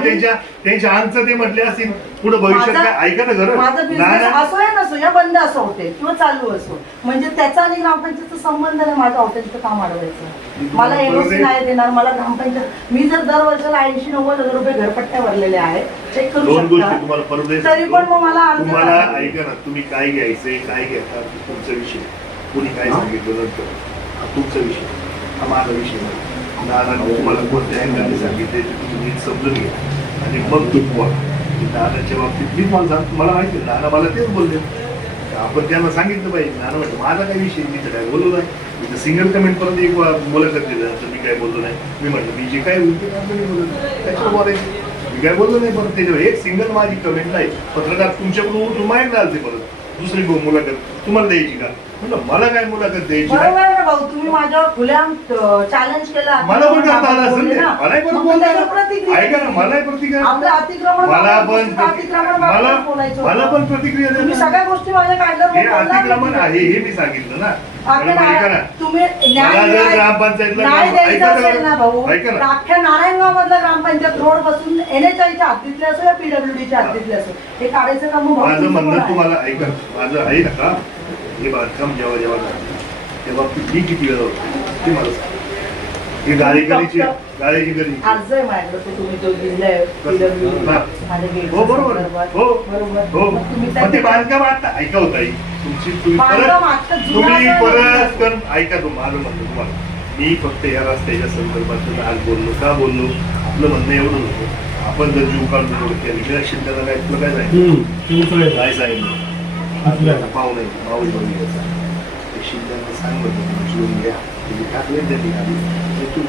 त्यांच्या अंगचं ते म्हटले असतील पुढे भविष्यात माझा- काय ऐका ना माझा खरं बिझनेस नाना असो या नसो या बंद असो हॉटेल किंवा चालू असो म्हणजे त्याचा आणि ग्रामपंचायतचा संबंध नाही माझं हॉटेलचं काम अडवायचं. मला एनओसी नाही देणार मला ग्रामपंचायत मी जर दरवर्षाला 80-90 हजार रुपये घरपट्ट्या भरलेल्या आहेत चेक करू दोन गोष्टी शकता. तुम्हाला परत तरी सांगतो. पण मग मला अर्ज तुम्हाला करा. ऐका ना तुम्ही काय घ्यायचंय काय घेता तुमचा विषय कोणी काय सांगितलं नंतर हा तुमचा विषय हा माझा विषय नाही. नानांनी तुम्हाला कोणत्या अँगलने सांगितले ते तुम्ही नीट समजून घ्या आणि मग तुम्ही नानाच्या बाबतीत मी तुम्हाला सांगतो मला माहिती आहे नाना मला तेच बोलले आपण त्यांना सांगितलं पाहिजे नाना म्हटलं माझा काय विषय मी तर काय बोललो नाही मी तर सिंगल कमेंट परत एक मुलाखत दिलं तर मी काय बोललो नाही मी म्हटलं मी जे काय बोलतो त्याच्यावर बोलायचं मी काय बोललो नाही परत त्याच्यावर एक सिंगल माझी कमेंट नाही पत्रकार तुमच्याकडून उठून माहीत झालते परत दुसरी मुलाखत तुम्हाला द्यायची का म्हणलं मला काय मुलाखत द्यायची नाही बरोबर आहे ना भाऊ तुम्ही माझ्यावर खुल्या चॅलेंज केला मला पण करता आलं असेल ते. मलाही परत मग बोलता त्याच्यावर आलं. प्रतिक्रिया ऐका ना मलाही प्रतिक्रिया आपलं अतिक्रमण मला पण अतिक्रमण बाबतीत बोलायचं मला होतं. पण प्रतिक्रिया तुम्ही द्या. सगळ्या गोष्टी माझ्या हे काढल्या अतिक्रमण आहे हे मी सांगितलं ना मॅडम, ऐका ना तुम्ही मला जर ग्रामपंचायतला न्याय द्यायचा ऐका असेल ना भाऊ ना ऐका तर ना अख्ख्या नारायणगाव मधला ग्रामपंचायत रोड पासून NHIच्या हद्दीतले असो या PWDच्या हद्दीतले असो हे काढायचं काम भाऊ माझं तुमचं म्हणणं पण आहे. तुम्हाला ऐका माझं आहे ना का हे बांधकाम जेव्हा जेव्हा झालं, तेव्हा मी किती वेळा होतो ते मला सांगा. हे गाळेकरीची कधी अर्ज आहे माझ्याकडे तो तुम्ही तो दिलाय PWD हा. माझ्या गेटच्या हो बरोबर संदर्भात. हो बरोबर हो मग तुम्ही पण ते बांधकाम आता ऐका होता तुम्ही बांधकाम आता परत जुनं तुम्ही असं परत कर ऐका माझं म्हणणं तुम्हाला मी फक्त या रस्त्याच्या संदर्भात आज बोललो का बोललो आपलं म्हणणं एवढं होतं आपण जर जीव काढून एवढं केलं विलक्षण त्याला काय तुला काय सांगितलं काय सांगितलं पाहू नाही पाहू शिंद्यांना सांगितलं उचलून घ्या तुम्ही टाकले त्या ठिकाणी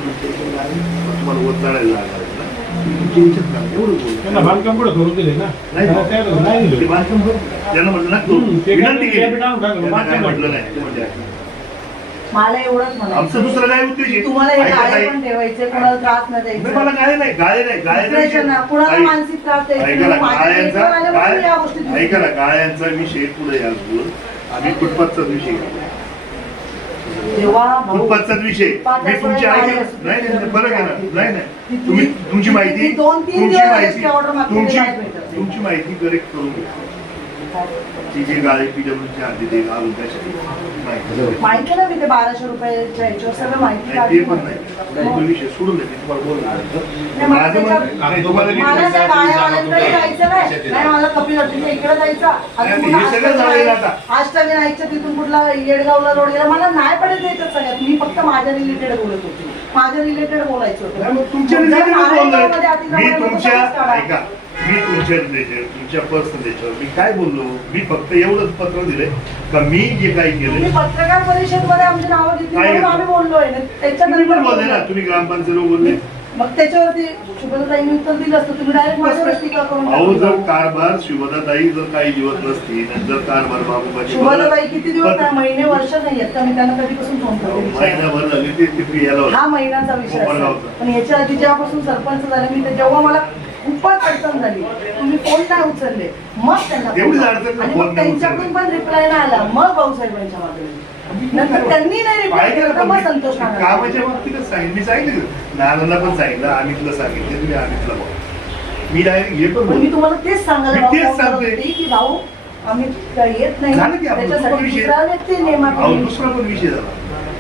तुम्हाला वर चढायला लागणार आहे ना तुमच्या याच्यात काम एवढं बोलतो बांधकाम पुढे करून दिले ना नाही ते बांधकाम करू. त्यांना म्हटलं ना करू. ते विनंती केली. cabinet आणून टाकलं. त्यांना काय बांधकाम म्हटलं नाही ते म्हणजे मला एवढंच आमचं म्हणायचं दुसरं काय उद्देश आहे? तुम्हाला हे ऐका गाळे ताई. पण ठेवायचे कोणाला त्रास न नाही, द्यायचा मला गाळे नाही गाळे नाही Depression ना, कुणाला ताई, मानसिक त्रास द्यायचा ऐका ना नाही. माझ्या लेकराला आल्यामुळे या गोष्टी गाळ्यांचा ऐका ना गाळ्यांचा विषय पुढे याल बोल आम्ही फुटपाथचा विषय घेऊ. जेव्हा भाऊ फुटपाथचाच विषय मी तुमची गाळे ऐका असतात. नाही नाही फरक आहे ना नाही नाही ती- तुम्ही तुमची माहिती ती 2-3 तुमची दिवस माहिती order मागलेली तुमची नाही भेटत नाही. तुमची माहिती करेक्ट करून घ्या ती जी गाळे PWDच्या हद्दीत आहे, घालून त्यासाठी माहिती माहिती ना मी ते 1200 रुपयाच्या ह्याच्यावर सगळं माहिती नाही ते काढली. पण नाही तो विषय सोडून दे मी तुम्हाला बोललो नाही, मला माझं त्याच्या- म्हणणं- नाही, तुम्हाला मी- मला त्या गाळ्यावाल्यांकडे जायचं नाही मला कपिल हॉटेलच्या इकडे जायचं नाही, अजून हे सगळं झालेलं आता. अष्टविनायकच्या तिथून कुठला येडगावला रोड गेला मला नाही पडत यायचं सगळ्यात मी फक्त माझ्या रिलेटेड बोलत होते माझ्या रिलेटेड बोलायचं नाही, होतं मग तुमच्या जर related नारायणगावमध्ये बोललोय. अतिक्रमण मी होतं, तुमच्या तरच काढा. ऐका मी तुमच्या रिलेटेड तुमच्या पर्सनल याच्यावर मी काय बोललो? मी फक्त एवढंच पत्र दिले का मी जे काही तुम्ही केलं पत्रकार परिषदमध्ये आमची नावं घेतली काय म्हणून घेतलं? आम्ही बोललोय ना. तुम्ही पण त्याच्यानंतर बोलले ना, तुम्ही ग्रामपंचायत बोलले. मग त्याच्यावरती शुभदाताईंनी उत्तर दिलं असतं. तुम्ही डायरेक्ट माझ्यावर टीका करून अहो जर टाकली. कारभार शुभदाताई जर काही दिवस नसतील आणि जर कारभार बाबूबाजी शुभदाताई किती दिवस नाही, महिने वर्ष नाही आहेत का मी त्यांना कधीपासून फोन करते. महिनाभर झाली ते प्रियाला होतं. हा महिन्याचा विषय असेल. कोपरगावचा. पण याच्या आधी जेव्हापासून सरपंच झाले मी, तर जेव्हा मला खूपच अडचण झाली, तुम्ही फोन नाही उचलले, मग त्यांना तेवढीच phone अडचण केला. आणि phone मग नाही त्यांच्याकडून पण रिप्लाय नाही आला, मग भाऊसाहेबांच्या मागे नंतर त्यांनी नाही रिप्लाय केला, तर मग संतोष नाना. कामाच्या बाबतीतच सांगितलं, मी सांगितलं नानांना पण सांगितलं, अमितला सांगितलं, तुम्ही अमितला बोला. मी डायरेक्ट हे पण पण मी बोललो. तुम्हाला तेच सांगायला मी तेच phone करत सांगते. होते की भाऊ आम्ही काय येत नाही, झालं की आपण त्याच्यासाठी दुसरा विषय. दुसरा व्यक्ती नेमा अहो दुसरा पण विषय झाला,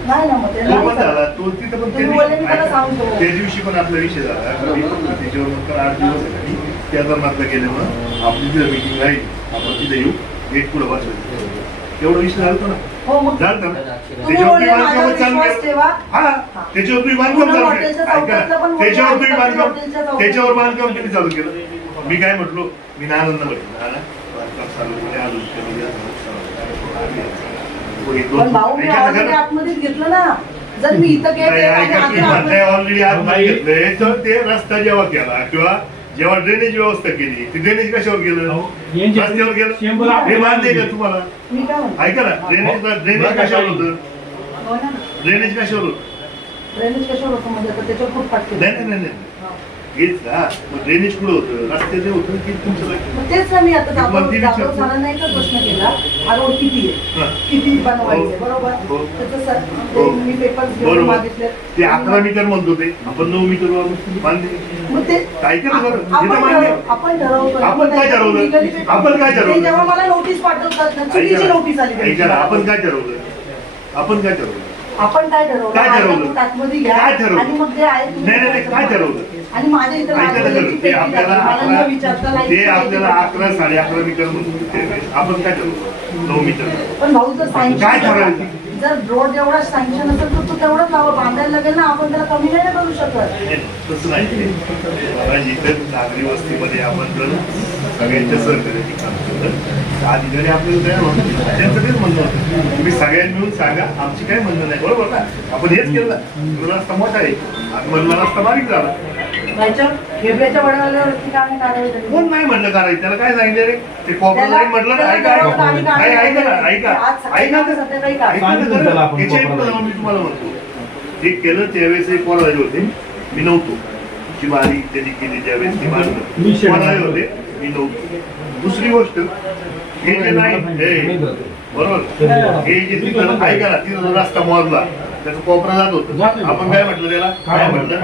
नाही ना. मग ते तो नाही पण झाला, झालं. तो तिथं पण तुम्ही बोलले, मी त्याला सांगतो. त्या दिवशी पण आपला विषय झाला. मी पण त्याच्यावर नंतर 8 दिवस आहे आणि त्या धर्मातलं गेल्यामुळं आपली तिथं मिटिंग राहील, आपण तिथे येऊ, गेट पुढे बसलं, एवढा विषय झाला ना. हो मग झालं ना. तुम्ही त्याच्यावर बोलले, तुम्ही माझा बांधकाम चालू विश्वास केलं. ठेवा. हा, त्याच्यावर तुम्ही बांधकाम पूर्ण चालू हॉटेलच्या केलं. ऐका चौकातलं पण ना, बोलले, त्याच्यावर तुम्ही हॉटेलच्या बांधकाम चौकातलं. त्याच्यावर बांधकाम तुम्ही चालू केलं. मी काय म्हटलो, मी नानांना म्हटलं नाना बांधकाम चालू केलं, अजून कमी जास्त पण भाऊ मी ऑलरेडी आतमध्येच घेतलं ना. जर मी इथं गेले आणि आतमध्ये- ऑलरेडी आतमध्ये घेतलंय तर ते रस्ता जेव्हा केला किंवा जेव्हा ड्रेनेज व्यवस्था केली, ती ड्रेनेज कशावर गेलं? रस्त्यावर गेलं. हे मान्य आहे का तुम्हाला? मी काय म्हणतो, ऐका ना, ड्रेनेज कशावर होतं? हो ना. ड्रेनेज कशावर होतं? ड्रेनेज कशावर होतं म्हणजे आता त्याच्यावर खूप पाठ केलं. नाही हेच ना, मग ड्रेनेज कुठं होतं? रस्त्याचे होतं की तुमचं काय? मग तेच ना, मी आता तुम्हाला ती जाधव विचारतो. सरांना एकच प्रश्न केला, हा रोड किती आहे, हा. किती बनवायचे, हो. बरोबर? हो. त्याचं सर हो. मी पेपर्स घेऊन बरोबर. मागितले. ते 11 मीटर म्हणत होते, आपण 9 मीटर बांधले. मग ते काय केलं बरं? आपण हे तर मान्य आहे. आपण ठरवतो. आपण काय ठरवलं? Legally paper- आपण काय ठरवलं? ते जेव्हा मला नोटीस पाठवतात ना, चुकीची नोटीस आली ऐका ना, आपण त्यांची. काय ठरवलं? आपण काय ठरवलं? आपण काय ठरवलं? काय ठरवलं? माझ्या पोटातमध्ये घ्या काय ठरवलं? आणि मग जे आहे तुम्ही नाही, नाही, काय ठरवलं? आणि माझ्या इथं ऐका ना लागलेली सर, ते पेटी आपल्याला टाकली. मला न विचारता ते लाईट आपल्याला पेटी 11 11.5 मीटर म्हणून ठेवले. आपण काय ठरवलं? 9 मीटर. पण भाऊ जर काय ठरवलं? सँक्शन जर रोड जेवढा सँक्शन असेल तर तो तेवढाच लावा, बांधायला लागेल ना. आपण त्याला कमी नाही करू शकत. नाही, तसं नाही. मला इथं नागरी वस्तीमध्ये आपण जर सगळ्यांच्या सहकार्याने काम केलं तर अधिकारी आपल्याला तयार होतं. त्यांचं तेच म्हणणं होतं, तुम्ही सगळ्यांनी मिळून सांगा, आमची काय म्हणणं नाही. बरोबर ना? आपण हेच केलं ना. रस्ता मोठा आहे, आतमधला रस्ता बारीक झाला. घेबऱ्याच्या वड्यावरती काय नाही कारवाई झाली. कोण नाही म्हणलं करायचं, त्याला काय सांगितलं रे? ते कॉपर त्याला- लाईन म्हटलं ना. त्याला ऐका ठरवलं आणि ऐका काढलं. ऐका ना, ऐका आज सकाळी ऐका ना. संध्याकाळी काढलं. ऐका ना सांगितलं त्याला आपण त्याच्या कॉपर इकडं जाऊन मी तुम्हाला म्हणतो, ते केलं त्यावेळेस एक कॉल आले होते, मी नव्हतो. जी वारी त्यांनी केली त्यावेळेस ती मी बांधलं शेण कॉल आले होते, मी नव्हतो. दुसरी गोष्ट, हे जे नाही हे बरोबर, हे जे तिथं ऐका ना, तिथं रस्ता मोजला, त्याचा कोपरा जात होतं. आपण काय म्हटलं त्याला? काय म्हटलं?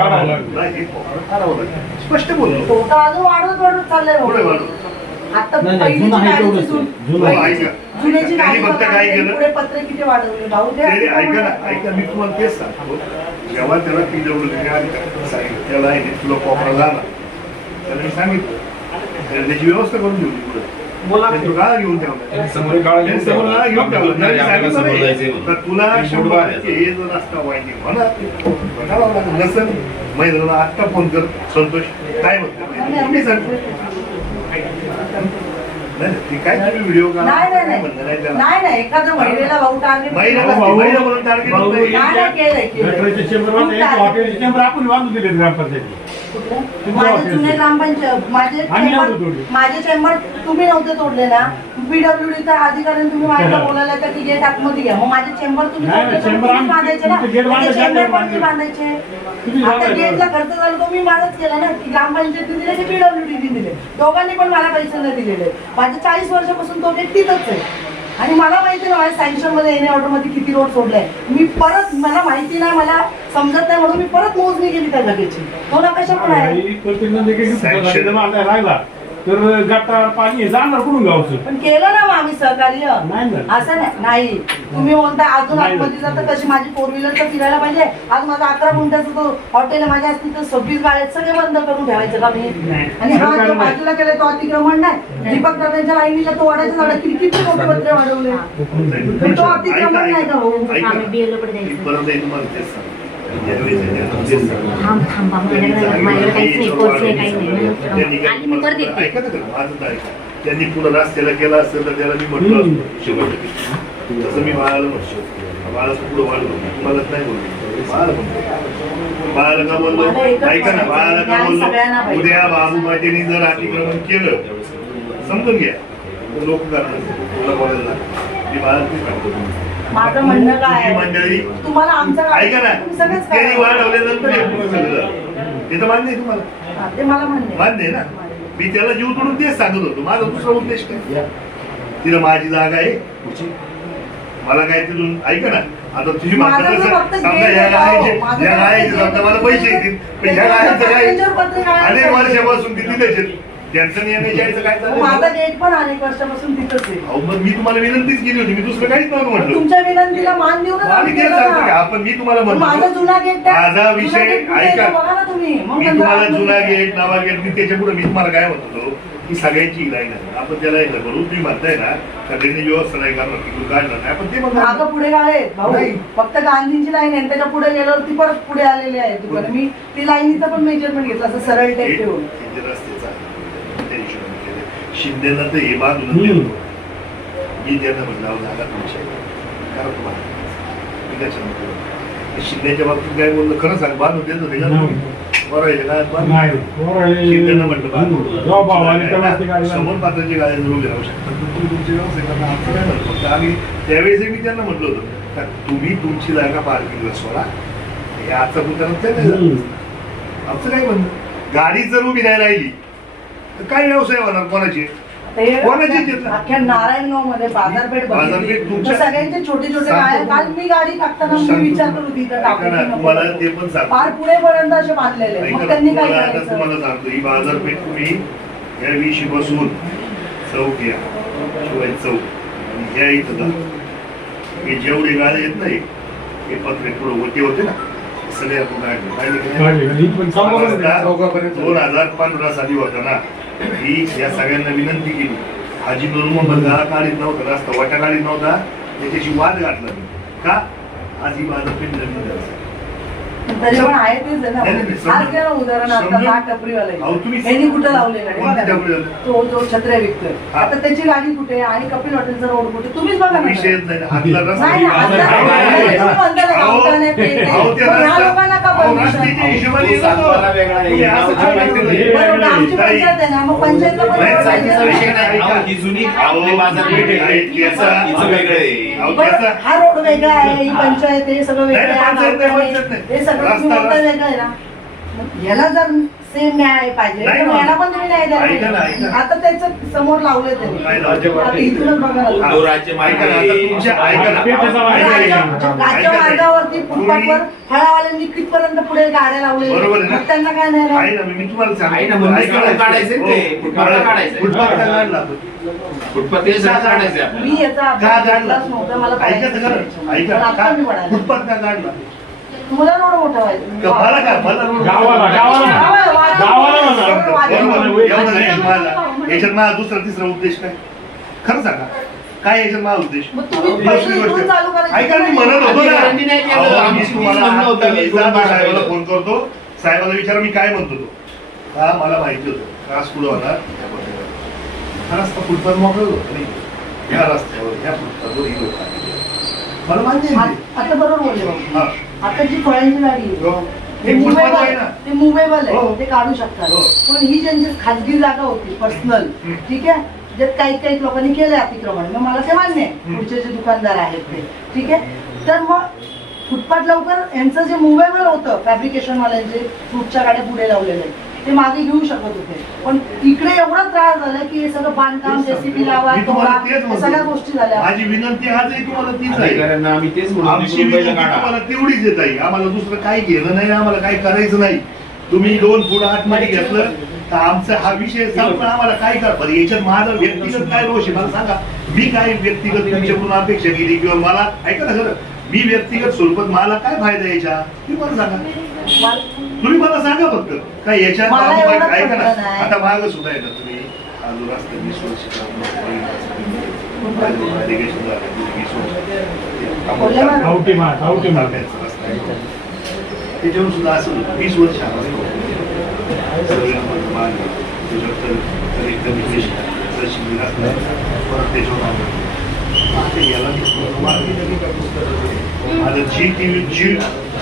नाही, हे कोपरा काढावं लागेल. स्पष्ट बोललो. तोटा अजून वाढत चाललाय भाऊ. पुढे वाढव. आता नाही, पहिलीची जुनं आहे गाडीची तेवढंच. जुन- जुनं आहे. ऐका. जुन्याची त्यांनी गाडी फक्त काय केलं? पुढे पत्रे किती वाढवले भाऊ ते ते ऐका ना, ऐका, मी तुम्हाला तेच सांगतो. जेव्हा त्याला PWD सांगितलं, त्याला आहे ना, तुला कोपरा झाला, त्याला मी सांगितलं त्याची व्यवस्था करून देऊ पुढे. तो गाळा घेऊन ठेवला. समोर गाळा घेऊन समोर गाळा घेऊन ठेवला. त्याला आपल्याला सांगितलं समोर जायचंय नाही, म्हणून. तर तुला 100% हे जर रस्ता वाईटिंग होणार नसेल, महिन्याला आत्ता फोन कर, संतोष काय म्हणतो मी सांगतो. नाही, ती काय तुम्ही व्हिडिओ नाही नाही नाही एखाद्या महिलेला भाऊ टार्गेट महिला म्हणून टार्गेट भाऊ, नाही. नाही केलंय गटराचे चेंबर वाटले, हॉटेलचे चेंबर आपण बांधून दिले ग्रामपंचायती. माझे जुने ग्रामपंचायत माझे चेंबर तुम्ही नव्हते तोडले ना. PWDच्या अधिकाऱ्यांनी तुम्ही माझ्याला बोलायला का की गेट आतमध्ये घ्या, मग माझे चेंबर तुम्ही नाही, तोडले, तर चेंबर तुम्हीच आम्ही- बांधायचे ना. गेट बांधायचे, चेंबर पण बांधायचे. तुम्ही बांधायचे. तुम्ही आता बांधायचे. गेटला खर्च झाला तो मी माझाच केला ना, की ग्रामपंचायतने दिले की PWDने दिले, दोघांनी पण मला पैसे नाही दिलेले. माझे 40 वर्षापासून तो गेट तिथंच आहे. आणि मला माहिती ना माझ्या सँक्शन मध्ये येणे ऑर्डर मध्ये किती रोड सोडलाय. मी परत मला माहिती नाही, मला समजत नाही म्हणून मी परत मोजणी केली त्या जागेची. तो नकाशा पण आहे. राहिला तर गटार पाणी हे जाणार कुठून गावचं. पण केलं ना मग आम्ही सहकार्य. नाही ना. असं नाही. तुम्ही म्हणता अजून नाही. आतमध्ये जातं कशी माझी 4 व्हीलर तर फिरायला पाहिजे. आज माझा 11 गुंठ्याचा तो हॉटेल आहे, माझ्या असतील तर 26 गाड्या सगळे बंद करून ठेवायचं का मी. आणि हा जो बाजूला केलाय तो अतिक्रमण नाही. दीपक दादांच्या लाईनीला तो वाड्याच्या झाडा किती मोठे पत्रे वाढवले. तो अतिक्रमण नाही का भाऊ. ऐका. आम्ही BLO कडे मी द्यायचं. परत एकदा तुम्हाला तेच सांगतो. यावेळेस आहे, त्यांना तेच सांगतो. थांबा माझ्याकडे काहीच नाही कोर्स आहे काही नाही त्यांनी काय आणि मी परत येते ऐका ना खरं, माझं तर ऐका. त्यांनी पुढं रस्त्याला केला असेल तर त्याला मी म्हटलं असतो शेवट तसं मी बाळाला म्हणतो बाळाचं पुढं वाढलो तुम्हालाच नाही बोललो बाळाला म्हणतो बाळाला का बोललो ऐका ना बाळाला का बोललो उद्या बाबू मातेने जर अतिक्रमण केलं समजून घ्या लोक करतात तुला बोलायला मी बाळाला तेच सांगतो माझं म्हणणं काय तुझी आहे? मंडळी तुम्हाला आमचं काय- ऐका ना तुम्ही सगळंच त्यांनी करा. वाढवल्यानंतर हे पूर्ण झालं ते तर मान्य आहे तुम्हाला हा, ते मला म्हणणे मान्य आहे ना मी त्याला जीव तोडून तेच सांगत होतो माझा दुसरा उद्देश काय तिला माझी जागा आहे मला काय तिथून ऐका ना आता तुझी माझं मागं तर कसं फक्त समजा गेट ह्या आहे, गायचे माझं ह्या तर गायचे फक्त समजा मला गेट पैसे आहे. येतील पण ह्या गायचं काय त्यांच्यावर पत्रिका आहे. अनेक वर्षापासून ते तिथेच आहेत. त्यांचं नियम यायचं काय माझा चाललं गेट पण अनेक वर्षापासून तिथंच आहे अहो मग मी तुम्हाला विनंतीच केली होती मी दुसरं काहीच नव्हतं म्हटलं तुमच्या विनंतीला मान देऊनच आम्ही आम्ही तेच केलं सांगतो की ना. आपण मी तुम्हाला माझा म्हणतो जुना गेट द्या. माझा जुना विषय गेट कुठे आहे ऐका ते बघा ना तुम्ही मग मी नंतर तुम्हाला आतमध्ये जुना जा. गेट नवा गेट मी त्याच्या पुढे मी तुम्हाला काय म्हणतो की सगळ्यांची लाईन आहे आपण त्याला एकदा करू तुम्ही म्हणताय ना सगळ्यांनी व्यवस्था नाही करणार तिकडून काढणार नाही आपण ते मागं म्हणतो पुढे गाळे आहेत, भाऊ नाही. फक्त गांधींची लाईन आहे त्याच्या पुढे गेल्यावर ती परत पुढे आलेली आहे दुकान मी ती लाईनीचं पण मेजरमेंट घेतलं असं सरळ टेक ठेवून हे जे रस्त्याचं आहे, त्या हिशोबाने केलं. शिंदेला तर हे बाजूला दिलं. मी त्यांना म्हटलं अहो जागा तुमची आहे. करा तुम्हाला. मी त्याच्यानं केलं. शिंदेच्या बाबतीत काय बोललं खरं सांग बांधून देतो ते का? बरं आहे का? शिंदेनं म्हटलं बांधून. समोर पात्राची गाडी जर उभी राहू शकतात तर तुम्ही तुमची व्यवस्था करा. आमचं काय म्हणतो फक्त आम्ही त्यावेळेस मी त्यांना म्हटलं होतं का तुम्ही तुमची जागा पार्किंगला सोडा हे आजचा मुद्दा नाही आमचं काय म्हणणं गाडी जर उभी नाही राहिली तर काय व्यवसाय होणार कोणाची ते कोणाची घेतलं? अख्ख्या नारायणगाव मध्ये बाजारपेठ बाजारपेठ बघितली तुमच्या- तर सगळ्यांचे छोटे छोटे सांगतो. गाळे काल मी गाडी टाकताना मी सांगतो. विचार करत होती इथं टाकू ऐका ना, की नको. तुम्हाला ते पण सांगतो. फार पुढेपर्यंत असे बांधलेले ऐका मग ना, त्यांनी काय तुम्हाला आता करायचं तुम्हाला सांगतो ही बाजारपेठ तुम्ही या विशी बसून चौक या शिवाय चौक आणि ह्या इथं जा हे जेवढे गाळे येत नाही हे पत्रे पुढे होते ना सगळे आपण काढले पाहिले की नाही? 2015 साली होता ना ही या सगळ्यांना विनंती केली हाजी नूर गाळा काढीत नव्हता रस्ता वाटा काढीत नव्हता त्याच्याशी वाद घातला मी का आज ही बाजारपेठ नवीन झाली. तरी पण आहे तेच आहे ना नाही, नाही, समजून- आज घ्या ना उदाहरण आता समजून- हा टपरीवाला अहो, तुम्ही- यांनी कुठं लावले गाडी कोणती बघा ना. टपरीवाला? तो छत्र्या विकतोय हा. आता त्याची गाडी कुठे आहे आणि कपिल हॉटेलचा रोड कुठे तुम्हीच बघा ना विषयच नाही हातला रस्ता नाही ना, आता अहो, तुम्ही म्हणता ना, अहो, गावठाण आहे, पेठ आहे. अहो, ते पण ह्या रस्ता- लोकांना का अहो, permission? रस्त्याच्या हिशोबाने येतो तो. सातबारा वेगळा आहे. तुम्ही असं काय नाही, करता? नाही, बरोबर, आमची नाही. पंचायत आहे ना मग पंचायतला पण नाही, एवढं जागेचा पाहिजे विषय ना. नाही. अहो, ही जुनी आपली बाजारपेठ आहे. हिचं वेगळं आहे. अहो, बरं, त्याचा- हा रोड वेगळा आहे ही पंचायत आहे सगळं वेगळं नाही, आहे, हा पंचायत नाही, गावठाण आहे. पंचायत नाही. हे सगळं तुम्ही रस्ता- म्हणता वेगळं आहे ना मग याला जर सेम न्याय पाहिजे नाही तर ना. याला पण तुम्ही न्याय द्यायला ऐका ना, पाहिजे. ऐका. आता त्याचं समोर लावलंय त्यांनी काय लावलंय? आता इथूनच बघा ना. तो राज्य ऐका ना, आता तुमच्या ऐका ना. राज्य मार्गावरती फुटपाथवर फळावाल्यांनी कितपर्यंत पुढे गाड्या लावलेल्या बरोबर आहे ना? मग त्यांना काय नाही आहे ना मी तुम्हाला सांगतो. आहे ना, म्हणून ऐका ना. फुटपाथ काढायचे ना ते. हो, फुटपाथ काढायचे. फुटपाथ का काढला आपण? फुटपाथ हे सगळं काढायचं आहे मी याचा का अभ्यास काढला? घेतलाच नव्हता मला ऐका पाहायचं तर होतं. खरं. ऐका. पण आता का- मी पडायला. फुटपाथ का काढला? तुम्हाला रोड मोठा का मला का? मला रोड- गावाला म्हणा. बरोबर. एवढं नाही मला. याच्यात माझा दुसरा तिसरा उद्देश काय खरं सांगा काय याच्यात माझा उद्देश मग तुम्ही दुसरी पहिले गोष्ट. इथून चालू करायची. ऐका मी म्हणत होतो ना अधिकाऱ्यांनी नाही केलं. अहो, मी आमची तुम्हाला म्हणणं होतं, मी आता दोन साहेबाला बार फोन करतो साहेबाला विचारा मी काय म्हणतो तो हा मला माहिती होतं त्रास पुढे होणार हा रस्ता फुटपाथ मोकळा होतो नाही ह्या रस्त्यावर ह्या फुटपाथवर ही लोक आली. मला मान्य आहे ते. आता बरोबर बोलले बाबा. हा. आता जी फळांची गाडी आहे, हो. ते हे फुटपाथ मुवेबल आहे ना ते मुवेबल हो. आहे ते काढू शकतात हो. पण ही ज्यांची खाजगी जागा होती पर्सनल हम्म. ठीक आहे ज्यात काही काही लोकांनी केलं अतिक्रमण मग मला ते मान्य आहे हम्म. पुढचे जे दुकानदार आहेत ते ठीक आहे तर मग फुटपाथ लवकर यांचं जे मुवेबल होतं फॅब्रिकेशन वाल्यांचे फ्रूटच्या गाड्या पुढे लावलेले ते मागे घेऊ शकत होते पण इकडे एवढा त्रास झाला की हे सगळं बांधकाम जेसीबी लावा मी तुम्हाला तोडा, तेच या सगळ्या म्हणतो. गोष्टी झाल्या माझी विनंती आजही तुम्हाला तीच आहे अधिकाऱ्यांना आम्ही तेच आमची म्हणतो विनंती पहिलं काढा. तुम्हाला तेवढीच येत आहे आम्हाला दुसरं काही घेणं नाही आम्हाला काही करायचं नाही तुम्ही 2 फूट आतमध्ये घेतलं तर आमचा हा विषय संपला आम्हाला काय करतात याच्यात माझा व्यक्तिगत काय दोष आहे मला सांगा मी काय व्यक्तिगत तुमच्याकडून अपेक्षा केली किंवा मला ऐका ना खरं मी व्यक्तिगत स्वरूपात मला काय फायदा यायचा तुम्ही मला सांगा तुम्ही मला सांगा फक्त काय याच्यात मला बाबू एवढंच काय- ऐका ना म्हणणं आहे. आता मागं सुद्धा येतात तुम्ही हा जो रस्ता 20 वर्ष irrigation झालं, 20 वर्ष. बोलले बरं. गावठी माठ. तांब्याचा रस्ता आहे. त्याच्यावर सुद्धा असं 20 वर्ष आला सगळ्यांना मान त्याच्यावर एकदम विशेष परत त्याच्यावर माझं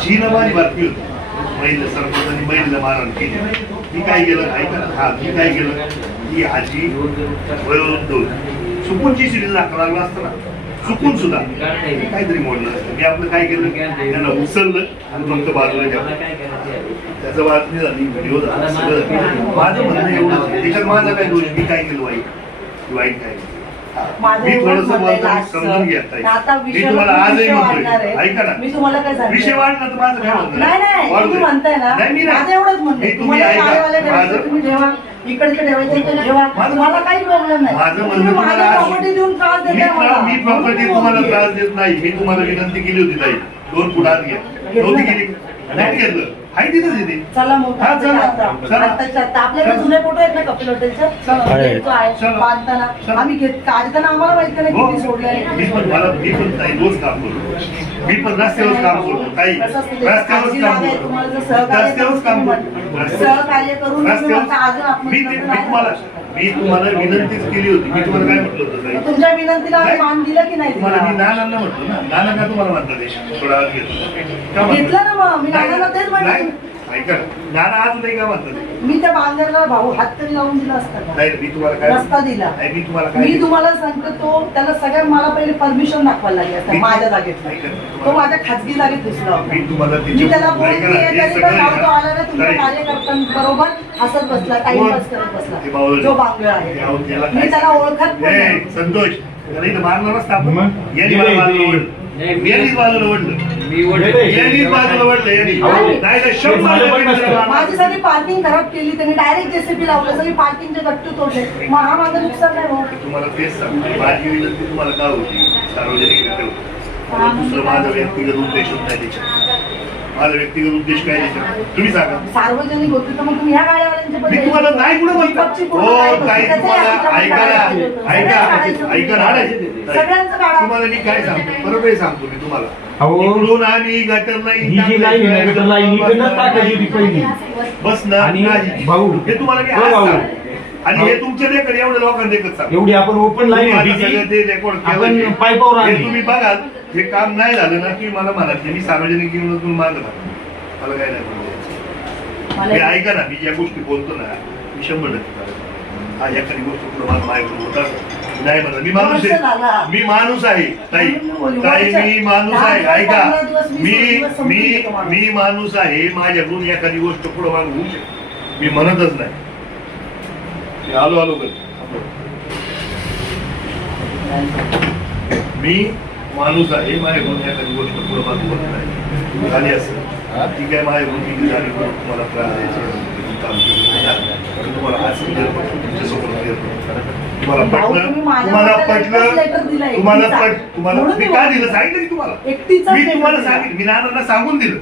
जी ना माझी बातमी होती महिला सरपंचांनी महिलेला मारहाण केली. मी काय केलं ऐका ना, मी काय केलं की आजी वयोवृद्ध होती, चुकून जी सिरीज दाखवा लागला असतं ना, चुकून सुद्धा काहीतरी मोडलं असतं. मी आपलं काय केलं त्यांना उचललं आणि फक्त बाजूला ठेवलं. त्याचं बातमी झाली, व्हिडिओ झाला, सगळं झालं. माझं म्हणणं एवढं त्याच्यात माझा काय दोष, मी काय केलं वाईट काय केलं. माझं मी एवढंच थोडंसं म्हणणं आहे बोलतो, लास्टचं. समजून घ्या आता मी विषय तुम्हाला आजही विषय वाढणार म्हणतोय आहे. ऐका ना, मी तुम्हाला काय सांगते, विषय वाढला तर माझं काय म्हणणं नाही नाही वाढू तुम्ही दे. म्हणताय ना, नाही, मी नाही. माझं एवढंच म्हणणं आहे. मी तुम्ही तुम्हाला ऐका. गाडीवाले ठेवायचं माझं- तुम्ही ठेवा, इकडचे ठेवायचे इकडे ठेवा, माझं- मला काही प्रॉब्लेम नाही. माझं तुम्ही म्हणणं माझ्या तुम्हाला आज- प्रॉपर्टी देऊन त्रास देताय मला. मी प्रॉपर्टी तुम्हाला त्रास देत नाही. मी तुम्हाला विनंती केली होती ताई, 2 फूट आत घ्या, नव्हती केली, नाही घेतलं, हाय तिथंच येते. चला मग हा, चला. चला. आत्ताच्या आपल्याकडे जुने फोटो आहेत ना कपिल हॉटेलचे आहे. तो आहे चला. बांधताना चला. आम्ही काढताना आम्हाला माहिती नाही हो. किती सोडले मी पण ताई रोज काम करतो. मी पण रस्त्यावर काम करतो ताई, रस्त्यावरच काम करतो. तुम्हाला जर सहकार्य रस्त्यावरच काम करतो. सहकार्य करून तुम्ही रस्त्यावर म्हणता अजून आपण मी तुम्हाला विनंतीच केली होती. मी तुम्हाला काय म्हटलं होतं ताई? तुमच्या विनंतीला आम्ही नाही. मान दिलं की नाही तुम्हाला मी दिलं? नानांना म्हटलं ना, नाना का तुम्हाला म्हणतात ते? थोडा आत घेतलं का म्हणतात? घेतलं ना मग मी नाही, नानाला तेच नाही. म्हणते ऐका ना, नाना आज नाही का म्हणतात ते? मी त्या बांगरला भाऊ हात तरी लावून दिला असता का? नाही मी तुम्हाला काय रस्ता दिला. नाही, मी तुम्हाला काय मी तुम्हाला सांगतो तो त्याला सगळ्यात मला पहिले परमिशन दाखवायला लागली असता मी- माझ्या जागेत ऐका ना, तो माझ्या खाजगी जागेत घुसला होता. मी तुम्हाला मी त्याला नाही बोलली करा, हे तरी सगळं पण आहे तो ना. आला ना तुमच्या नाही. कार्यकर्त्यांबरोबर हसत बसला टाइमपास करत ते बसला बावळट. जो बांगळ आहे त्याला मी काय- त्याला ओळखत पण ए, नाही. संतोष त्याला इथं मारणारच का आपण? मग? यांनी मला बाजूला ओढलं. यांनीच बाजूला ओढलं. यांनीच बाजूला ओढलं, यांनी. अहो, नाही तर 100% त्याला मारणार. माझी सगळी पार्किंग खराब केली त्यांनी डायरेक्ट जेसीबी लावलं सगळी पार्किंगचे गट्टू तोडले मग हा माझं नुकसान नाही हो तुम्हाला तेच सांगतो, माझी विनंती तुम्हाला का होती सार्वजनिक होती. मला दुसरं माझा व्यक्तिगत उद्देश होत नाही त्याच्यात. माझा व्यक्तिगत उद्देश काय त्याच्यात तुम्ही सांगा. सार्वजनिक होते तर मग तुम्ही ह्या गाड्यावाल्यांचे पण मी तुम्हाला नाही कुठं म्हणतो. दीपकची पूर्ण हो गाडी होती. ताई त्याचंही तुम्हाला अतिक्रमण ऐका काढायचं ना, होतं. ऐका सगळ्यांचं ऐका काढायचं. ना. सगळ्यांचं काढा. तुम्हाला मी काय सांगतो बरोबर सांगतो मी तुम्हाला. अहो. इकडून आणि गटर ही जी लाईन आहे गटर लाईन इकडनं टाकायची होती पहिली. बस ना आणि नाही. भाऊ. हे तुम्हाला मी हो, आज भाऊ. सांगतो. आणि हे तुमच्या लेकर एवढ्या लोकांना देखत सांगतो. एवढी आपण ओपन लाईन होती सगळं ती. ते रेकॉर्ड आपण केलं. पाईपावर हे आणली. तुम्ही बघाल हे काम नाही झालं ना की मला म्हणत नाही. मी सार्वजनिक जीवनातून मागत मला काय नाही बोलायचं. मी ऐका ना, मी ज्या गोष्टी बोलतो ना मी 100% करतो. हा एखादी गोष्ट पुढे मला माहिती होतात नाही म्हणत. मी माणूस वर्ष झाला. आहे. मी माणूस आहे ताई. ताई मी माणूस आहे. ऐका मी माणूस आहे. माझ्याकडून एखादी गोष्ट पुढे माग होऊ शकते. मी म्हणतच नाही. मी आलो कधी मी माणूस आहे. माझ्याकडून एखादी गोष्ट पुढे माग होत नाही. झाली असेल ठीक आहे. माझ्याकडून मी झाली तुम्हाला त्रास द्यायचे काम केलं. तुम्हाला आज तुमच्यासमोर clear करतो. तुम्हाला भाऊ, पटलं तुम्ही माझ्या तुम्हाला बद्दल एकच letter पटलं दिलंय, तुम्हाला एकटीचा. तुम्हाला म्हणून मी मी काय बोलते. दिलं सांगितलं की तुम्हाला एकटीचाच मी letter तुम्हाला दिलाय. सांगितलं. मी नानांना सांगून दिलं.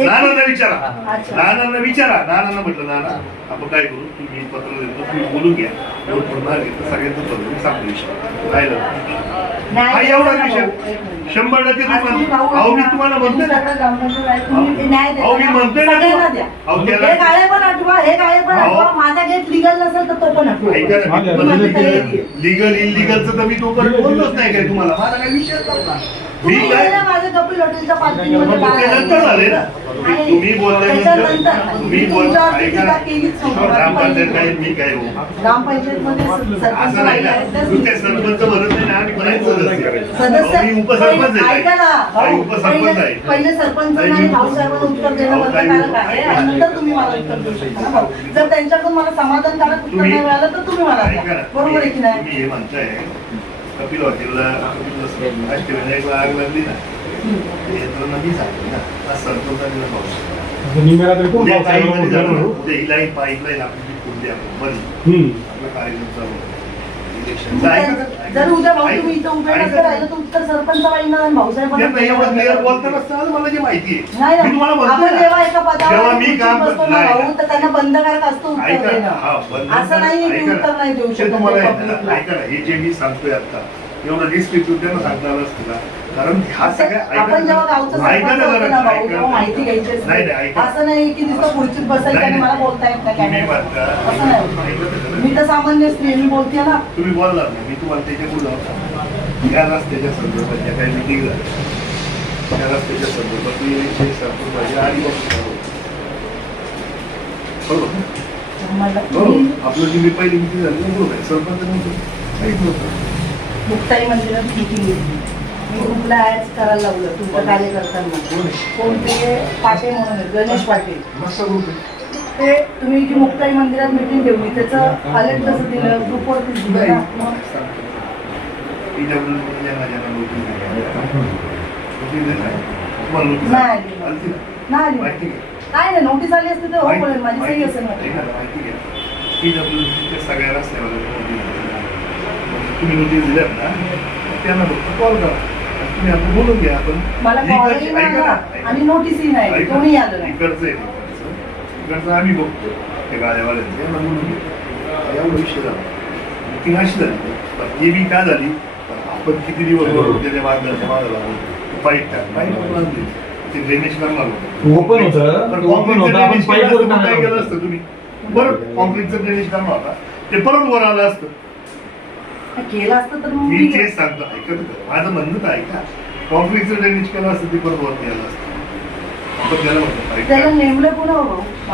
नानांना विचारा. अच्छा. नानांना विचारा. नानांना म्हटलं नाना आपण काय करू तुम्ही पत्र देतो तुम्ही बोलून घ्या. एवढं पुन्हा घेतलं सगळ्यांचं पत्र सांगतो विषय राहिलं नाही, हा एवढा नाही, विषय भाऊ. 100% आज तुम्ही भाऊ तुम्हाला अहो मी ना, तुम्हाला तुम्ही म्हणतोय ना. सगळं ग्रामपंचायत आहे, तुम्ही न्याय देता अहो, मी ना. म्हणतोय ना सगळ्यांना तुम्हाला. द्या. अहो, त्याला- हे गाळे पण आठवा हे गाळे पण अहो. आठवा माझा गेट लिगल नसेल तर तो पण आठवा ऐका ना, माझ्या मला लिगल- लिगल इलिगलचं तर मी तोपर्यंत बोललोच नाही काय तुम्हाला. माझा काही विषयच नव्हता. मी तुम्ही काय बोलले माझ्या कपिल हॉटेलच्या पार्किंग मग ते नंतर झाले ना. तुम्ही बोलल्यानंतर तुम्ही बोल ऐका ना. ग्रामपंचायत काय मी काय हो ग्रामपंचायतमध्ये सरपंच असं नाही बाई ना. आहेत, त्या नुसते सरपंच म्हणत नाही ना. आम्ही बरेच सदस्य सदस्य मी उपसरपंच आहे. ऐका ना काही उपसरपंच आहे. पहिले सरपंच आणि भाऊसाहेबांना उत्तर देणं बंधनकारक आहे आणि नंतर तुम्ही मला उत्तर देऊ शकता ना भाऊ. जर त्यांच्याकडून मला समाधानकारक उत्तर नाही मिळालं तर तुम्ही मला ऐका द्या. ना. बरोबर आहे की नाही तुम्ही हे म्हणताय कपिल हॉटेलला अष्टविनायकला आग लागली ना ते यंत्रणा मी सांगते ना. आज सरपंचाने ना पाऊस निम्याला तरी कोण उद्या पावसाळा काही मध्ये झालं ना, होतं? उद्या ही लाईन पाईपलाईन आपली पुढे आपण मध्ये हम्म. आपलं कार्यक्रम चालू आहे. इलेक्शनचं ऐका ना, ऐका. जर उद्या भाऊ ऐका. तुम्ही इथं उभे ऐका. नसतं राहिलं तर उत्तर सरपंचाबाईंना आणि भाऊसाहेबांना त्यांना एवढं क्लिअर बोलता नसतं आज मला जे माहिती नाही आहे मी तुम्हाला ना, आपण म्हणतो जेव्हा ना. एका पदावर जेव्हा मी काम बसतो ना नाही भाऊ तर त्यांना बंधकारक असतं उत्तर ऐका ना. देणं हा, बंद- असं नाही की ऐका ना. उत्तर नाही देऊ ते शकत तुम्हाला ते आहे ना, publicला. ऐका ना हे जे मी सांगतोय आता एवढं रिस्क त्यांना सांगता आलं असतं ना कारण ह्या सगळ्या आपण जेव्हा गावचं ऐका सरपंच ना होतो जरा, ना भाऊ, ऐका तेव्हा ना. माहिती घ्यायची असते. नाही, नाही, ऐका. असं नाही की नुसतं खुर्चीत बसायचं नाही, आणि मला नाही. बोलता येत नाही तुम्ही काय म्हणता. असं नाही होत. ऐका ना. मी तर सामान्य स्त्री आहे, मी बोलते ना. तुम्ही बोलणार नाही, मी तुम्हाला त्याच्या पुढे जाऊ या रस्त्याच्या संदर्भात ज्या काही मिटिंग झाल्या त्या रस्त्याच्या संदर्भात मी सरपंच माझ्या आधीपासून बरोबर हो मी आपलं जी मी पहिली मिटिंग झाली ना बरोबर आहे सरपंच नव्हतं काहीच नव्हतं मुक्ताई मंदिरात मीटिंग घेतली. मी ग्रुपला ऍड करायला लावलं तुमच्या कार्यकर्त्यांना. कोण ते पाटे म्हणून आहेत, गणेश पाटील. मस्त ग्रुप आहे. ते तुम्ही जी मुक्ताई मंदिरात मीटिंग ठेवली त्याचं अलर्ट कसं दिलं ग्रुपवरती दिलं ना मग PWD ज्यांना ज्यांना नोटीस दिली नाही. तुम्हाला नोटीस नाही. आलती ना? नाही माहिती घ्या. नाही नोटीस आली असते तर हो पडेल माझी सही असेल ना. माहिती घ्या PWD सगळ्या रस्त्यावर तुम्ही नोटीस दिल्यात ना त्यांना फक्त कॉल करा आणि तुम्ही आपण बोलून घ्या आपण मला कॉलही नाही ऐका आला ना, आणि नोटीसही नाही ऐका. कोणी आलं नाही. इकडचं आहे इकडचं आम्ही बघतो ते गाड्यावाल्यांचे यांना बोलून घेऊ. एवढा विषय झाला ती अशी झाली पण हे बी का झाली आपण किती दिवस बरोबर त्याच्या बांधण्याच्या मागं पाईप टाक पाईप बांधली ते ड्रेनेज करणार होतं ओपन होतं तर ते ओपन होतं आपण कॉन्क्रीटचं पाईप वर काय केलं टाकलं. असतं तुम्ही परत कॉन्क्रीटचं ड्रेनेज करणार होता ते परत वर आलं असतं केलं असतं तर मग मी मी तेच सांगतो ऐकत माझं म्हणणं तर ऐका कॉन्क्रीटचं ड्रेनेज केलं असतं ते परत वरती आलं असतं आपण त्याला म्हणतो पाईप त्याला टाक. नेमलं पुन्हा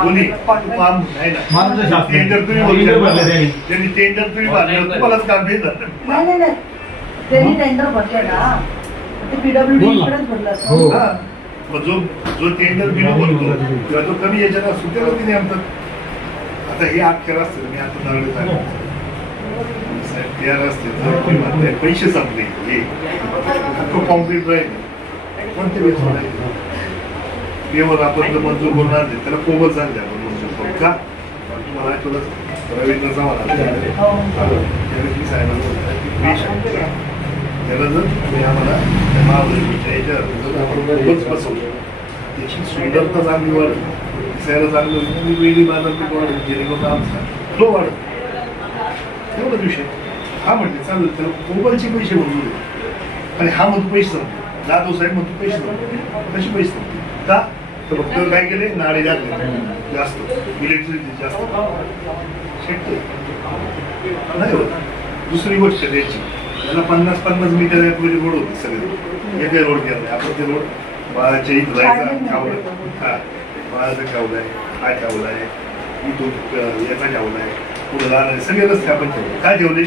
कोणी कॉन्ट्रॅक्ट काम नाही ना माणूस शास्त्र. टेंडर तुम्ही टेंडर बोलू भरलं त्यांनी. शकता. त्यांनी टेंडर तुम्ही भरलं तुम्हालाच काम नाही झालं नाही नाही नाही त्यांनी टेंडर भरले ना ते PWD बोल ना. इकडेच भरलं असतं. हो. हा. मग जो टेंडर बिलो बोलतो किंवा तो कमी याच्यात असतो त्याला तिने आमचं आता हे अख्खे रस्ते मी आता नरळे साहेब त्या रस्त्यात तुम्ही म्हणताय पैसे संपले हे तो कॉन्क्रीट राहील कोणते वेळ सोडायचे केवळ आपण जर मंजूर करणार नाही त्याला कोबल सांगते आपण मंजूर करू का तुम्हाला आठवलं रवींद्र चव्हाण त्यावेळेस मी साहेबांना बोलतो की वेश आहे. त्याला जर तुम्ही आम्हाला त्या महाबळेश्वरच्या याच्यावर आपण कोबल्स बसवलं त्याची सुंदरता चांगली वाढेल दिसायला चांगलं होईल आणि वेगळी बाजारपेठ वाढेल जेणेकरून आमचा फ्लो वाढेल एवढाच विषय हा म्हणते चालेल त्याला कोबलचे पैसे मंजूर आहेत आणि हा म्हणतो पैसे संपले जाधव साहेब म्हणतो पैसे संपले कसे पैसे संपले का तर फक्त काय केले नाळे जास्त इलेक्ट्रिसिटी जास्त शेतकरी नाही होत दुसरी गोष्ट त्याची त्याला 50-50 मीटर रोड होते सगळे एक रोड केला आपण ते रोड बाळाच्या इथं जायचा ठेवला हा बाळाचा ठेवला आहे हा ठेवला आहे इथून याचा ठेवला आहे पुढे जाणार सगळे रस्ते आपण ठेवले काय ठेवले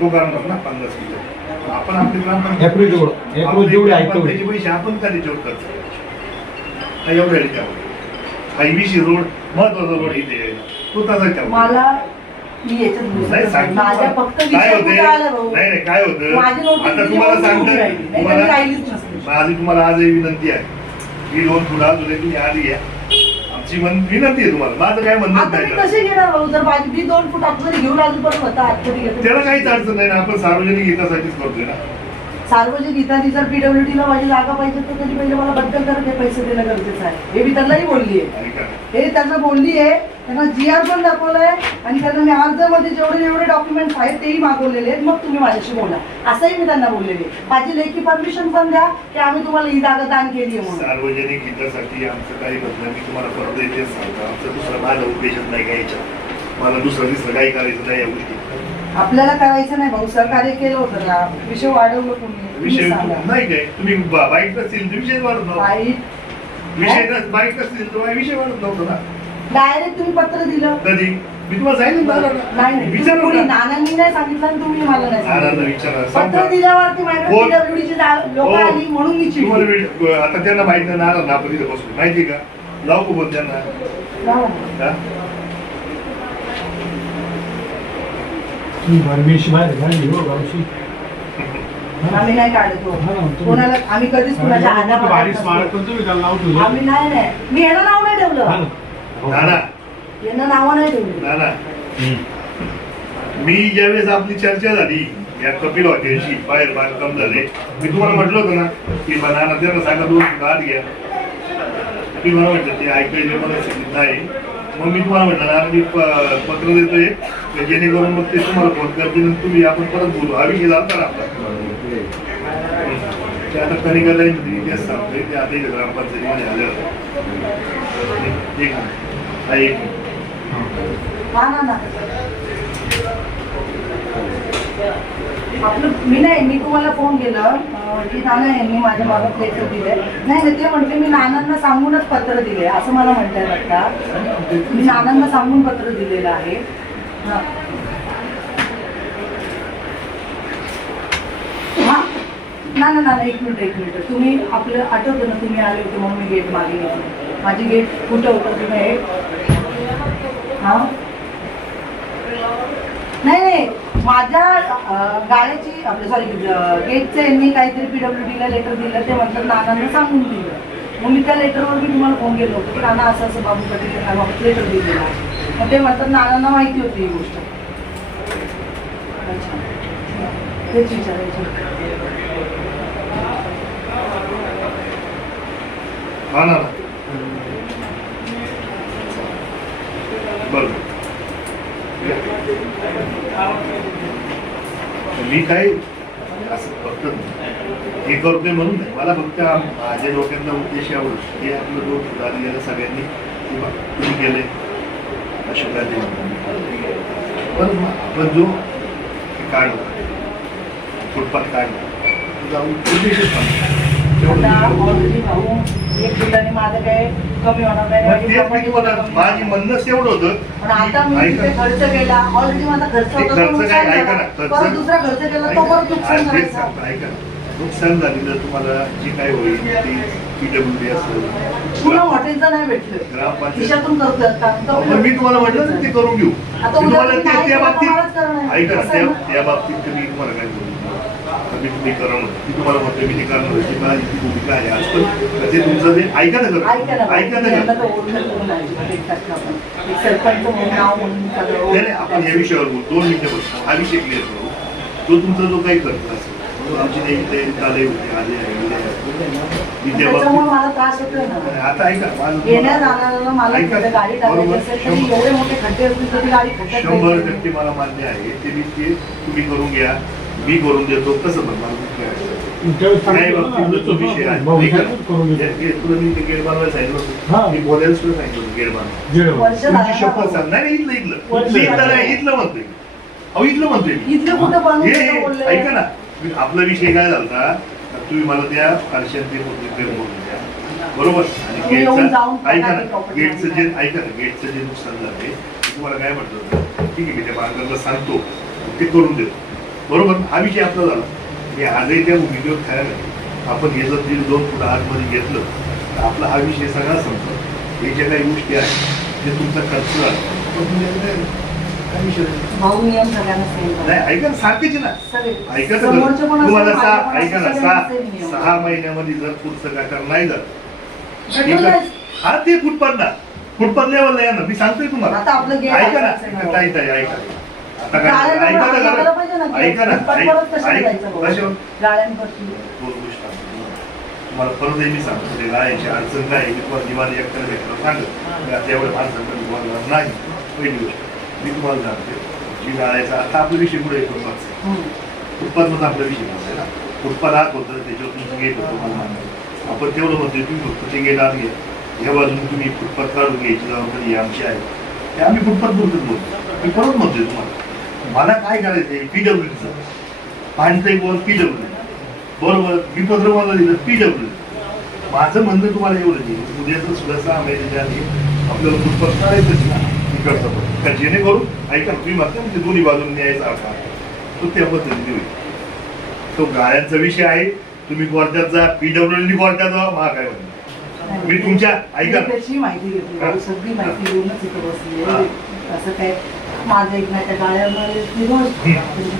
तो करणार ना 50 मीटर आपण आपली Approve जेवढं. Approve जेवढे आहेत तेवढे. त्याचे पैसे आपण का त्याच्यावर खर्च हा एवढ्या ठेवला हा IBC रोड महत्वाचा रोड इथे यायला तो तसा ठेवला मला मी याच्यात घुसत नाही नाही. सांगतो माझ्या तुम्हाला. फक्त काय विषय होते कुठे आला भाऊ नाही नाही काय होतं माझी नोटीस आता दिली तुम्हाला म्हणून सांगतो मी राहिली. नाही तर मी तुम्हाला राहिलीच नसते. माझी तुम्हाला आजही विनंती आहे ही दोन पुढा तुला तुम्ही आधी घ्या आमची विनंती आहे तुम्हाला माझं काय म्हणणं आता मी नाही कसे घेणार भाऊ जर माझी मी 2 फूट आतमध्ये घेऊन आली पण होता आतमध्ये घेतो. त्याला काहीच अडचण नाही ना आपण सार्वजनिक हितासाठीच करतोय ना सार्वजनिक हिताची जर PWD ला माझी जागा पाहिजे तर त्याची पहिले मला बद्दल करत पैसे देणं गरजेचं आहे हे मी त्यांनाही बोलली आहे आणि काय हे त्यांना बोलली आहे त्यांना GR पण दाखवलाय आणि त्यांना मी अर्जामध्ये जेवढे डॉक्युमेंट्स आहेत तेही मागवलेले आहेत मग तुम्ही माझ्याशी बोला असंही मी त्यांना बोललेले आहे. माझी लेखी परमिशन पण द्या की आम्ही तुम्हाला ही जागा दान केली आहे म्हणून. सार्वजनिक हितासाठी आमचं काही बदल मी तुम्हाला परत येतेच सांगतो आमचं दुसरं माझा उद्देशच नाही काय याच्यात मला दुसरं तिसरं काही करायचं नाही या गोष्टी आपल्याला करायचं नाही भाऊ सहकार्य केलं होतं ना विषय वाढवलं तुम्ही विषय तुम्ही सांगा. नाही काय तुम्ही बाईक नसतील तर विषय वाढत नव्हता वाईट बाईक नसतील तर विषय वाढत नव्हता ना डायरेक्ट तुम्ही पत्र दिलं कधी मी तुम्हाला सांगितलं ना नाही नाही विचारू तुम्ही ना नानांनी नाही सांगितलं आणि तुम्ही मला नाही नानांना सांगितलं. विचारा पत्र सांगा. दिल्यावरती माझ्याकडे कोण? PWD ची लोक हो. आली म्हणून मी तुम्हाला चिडली. आता त्यांना माहित नाही नाना आपण तिथे बसलो माहिती का लावू का बोल त्यांना लावा. हा? परमेश बाहेर घालली हो गावची. आम्ही नाही काढतो हा, तुम्ही- कोणाला आम्ही कधीच कुणाच्या हातापायात भारी नसतो. स्मारक पण तुम्ही त्याला नाव ठेवलं. आम्ही नाही मी यानं नाव नाही हा ठेवलं ना. नाना यानं नाव नाही ठेवलं नाना मी ज्यावेळेस आपली चर्चा झाली या कपिल हॉटेलशी बाहेर बांधकाम झाले मी तुम्हाला म्हटलं होतं ना की नाना त्यांना सांगा 2 फूट आत घ्या तुम्ही मला म्हटलं ते ऐकायचे मला सांगितलं नाही मग मी तुम्हाला म्हटलं ना मी पत्र देतोय जेणेकरून मग ते तुम्हाला फोन करतील आणि तुम्ही आपण परत बोलू हा विषय झाला ना आपला ते आता कनिकाला इतिहास सांगतोय ते आता इथे ग्रामपंचायतीमध्ये आले होते. एक मिनिट. हा, एक मिनिट. हा ना आपलं मी नाही, मी तुम्हाला फोन केला की नाना यांनी माझ्या मागं लेटर दिले. नाही ते म्हटले मी नानांना सांगूनच पत्र दिले असं मला म्हणतायत. आता मी नानांना सांगून पत्र दिलेलं आहे. हा ना एक मिनिट तुम्ही आपलं आठवतं ना, तुम्ही आले होते म्हणून मी गेट मागे घेतली. माझी गेट कुठं होतं तुम्ही हा नाही माझ्या गाड्याची आपलं सॉरी गेटचं यांनी काहीतरी PWDला लेटर दिलं. ते म्हणतात नानांना सांगून दिलं. मग मी त्या लेटरवर मी तुम्हाला फोन केला होता की नाना असं बाबूसाठी लेटर दिलेलं आहे. मग ते म्हणतात नानांना माहिती होती ही गोष्ट. अच्छा तेच विचारायचं. हा ना बरोबर. मी काय असं फक्त हे करतोय म्हणून नाही, मला फक्त माझ्या डोक्यातला उद्देश यावर हे आपलं दोन झालेलं सगळ्यांनी तुम्ही केले अशोकाचे पण आपण जो काढला फुटपाथ काढला जाऊन उद्देशच आता ऑलरेडी भाऊ एक ठिकाणी माझं काय कमी होणार नाही. माझी म्हणणंच तेवढं होतं. पण आता मी तिथे खर्च केला ऑलरेडी माझा खर्च होता तो नुकसान झाला. परत दुसरा खर्च केला तो परत नुकसान करायचा. ऐका नुकसान झालेलं तुम्हाला जे काय होईल ते PWD असेल पुन्हा हॉटेलचं नाही भेटलं खिशातून करतो. मी तुम्हाला म्हटलं ना ते करून घेऊ. आता तुम्हाला उद्या त्या बाबतीत तुम्ही ऐका त्या बाबतीत मी तुम्हाला काय बोलू मी तुम्ही करा म्हणतो मी तुम्हाला म्हणतो मी ते करणार होती माझी ती भूमिका आहे आज पण ते तुमचं ते ऐका ना नाही आपण या विषयावर बोलू 2 मिनिटं बोलतो. हा विषय क्लिअर करू. तो तुमचा जो काही करतो असेल आमची तयारी चालू होती मला त्रास होतोय ना. आता ऐका येण्या जाणाऱ्याला मला गाडी टाकायची असेल तरी एवढे मोठे खड्डे असतील तरी गाडी 100% मला मान्य आहे. ते तुम्ही करून घ्या मी करून देतो कसं पण मला विषय आहे तुला मी ते गेट बनवायला सांगितलं मी बोलायला सुद्धा सांगितलं गेट बनवा तुमची शपथ सांग. नाही इथलं म्हणतोय अहो इथलं म्हणतोय इथलं कुठं बनवून ऐका ना आपला विषय काय झाला तुम्ही मला त्या आरशात बोलून द्या बरोबर. आणि गेटचं ऐका ना गेटचं जे ऐका ना गेटचं जे नुकसान झालंय तुम्हाला काय म्हटलं ठीक आहे मी त्या बांधकाराला सांगतो ते करून देतो बरोबर. हा विषय आपला झाला. मी आजही त्या भूमिकेवर खायला आपण हे जर 1.5-2 फूट आतमध्ये घेतलं तर आपला हा विषय सगळा संपतो. हे ज्या काही गोष्टी आहेत जे तुमचा खर्च झाला काय विषय भाऊ नियम सगळ्यांना नाही ऐका ना सारखेच ना ऐका तुम्हाला ऐका ना 6 महिन्यामध्ये जर पुढचं गटार नाही झालं हा ते फुटपाथ लेवलला या ना मी सांगतोय तुम्हाला. ऐका ना काही ऐका आता काय ऐका ना तुम्हाला परत मी सांगतो गाळ्याची अडचण काय मी तुम्हाला दिवाळी एकट्याला भेटायला सांगत एवढ्या माणसांकडे तुम्हाला नाही. पहिली गोष्ट मी तुम्हाला सांगते जी गाळ्याचा आता आपला विषय पुढे फुटपाथमध्ये आपला विषय नसते ना. फुटपाथ आत होतं त्याच्यावर तुमचं गेट होतं मला मानलं आपण तेवढं म्हणतोय तुम्ही फक्त ते गेट आत घ्या ह्या बाजून तुम्ही फुटपाथ काढून घ्यायची जबाबदारी आमची आहे. ते आम्ही फुटपाथ बोलतो मी परत म्हणतोय तुम्हाला मला काय करायचंय PWDचं पाणीचं एक बोल PWD बरोबर मी पत्र मला दिलं PWD. माझं म्हणणं तुम्हाला एवढं नाही उद्याचं सुद्धा 6 महिन्याच्या आधी आपल्याला फुटपाथ काढायचंच ना इकडचं पण जेणेकरून ऐका तुम्ही म्हणता म्हणजे दोन्ही बाजून न्यायचा अर्थ तो त्या पद्धतीने होईल. तो गाळ्यांचा विषय आहे. तुम्ही कोर्टात जा PWD कोर्टात जा मला काय म्हणणं मी तुमच्या ऐका माहिती घेतली सगळी माहिती घेऊनच इथं बसली. असं काय माझं एक नाही त्या गाड्यामध्ये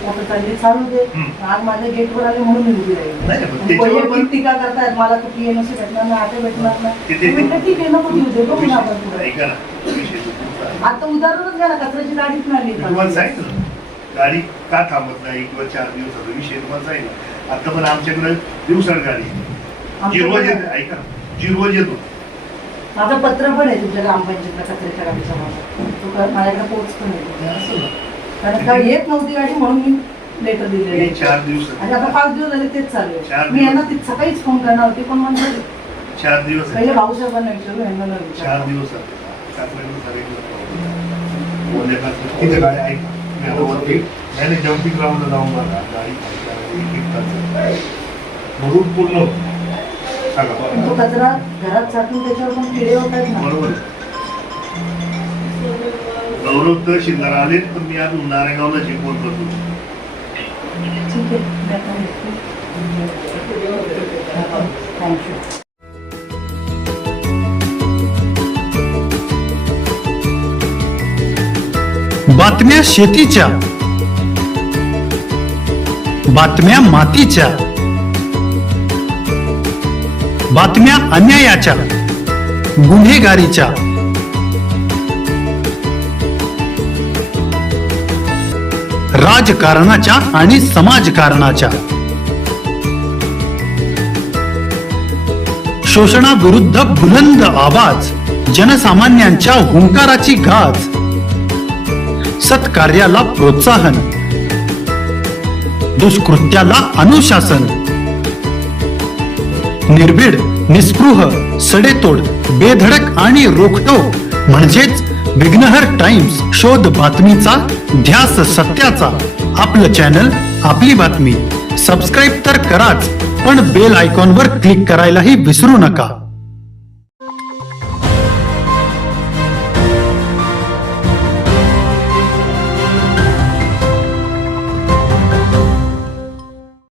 फोटो चालली चालू दे आज माझ्या गेटवर आले म्हणून मी उभी राहील. टीका करतायत मला तू PMC भेटणार नाही आता भेटणार नाही ठीक आहे नको घेऊ दे बघू ना आपण आता उदाहरणच घ्या ना कचऱ्याची गाडीच नाही. तुम्हाला सांगितलं गाडी का थांबत नाही किंवा 4 दिवसाचा विषय तुम्हाला सांगितलं. आता पण आमच्याकडे दिवसाळ गाडी जिरवज येते ऐका जिरवज येतो. माझं पत्र पण आहे तुमच्या ग्रामपंचायतला कचऱ्याच्या गाडीचा माझ्याकडे पोच पण आहे कारण का येत नव्हती गाडी म्हणून मी लेटर दिलेलं मी आहे. 4 दिवस आणि आता 5 दिवस झाले तेच चालू चार आहे. मी यांना ती सकाळीच फोन करणार होते पण म्हणलं 4 दिवस पहिले भाऊसाहेबांना विचारू यांना न विचारू. 4 दिवस तिथे गाडी ऐक मी आता वरती नाही जम्पिंग ग्राउंडला जाऊन बघा गाडी रूट पूर्ण होतो. सांगा तो कचरा घरात साठून त्याच्यावर पण किडे होतात ना. बरोबर गौरव तहसीलदार आले तर मी आज नारायणगावला जिंकून करतो. ठीक आहे थँक्यू. बातम्या शेतीच्या, बातम्या मातीच्या, बातम्या अन्यायाच्या, गुन्हेगारीच्या, राजकारणाच्या आणि समाजकारणाच्या, शोषणाविरुद्ध बुलंद आवाज, जनसामान्यांच्या हुंकाराची गाज, सत्कार्याला प्रोत्साहन, दुष्कृत्याला अनुशासन, निर्भीड, निस्पृह, सडेतोड, बेधडक आणि रोखटोक म्हणजेच विघ्नहर टाइम्स. शोध बातमीचा, ध्यास सत्याचा. आपलं चॅनल, आपली बातमी. सबस्क्राईब तर कराच, पण बेल आयकॉनवर क्लिक करायलाही विसरू नका.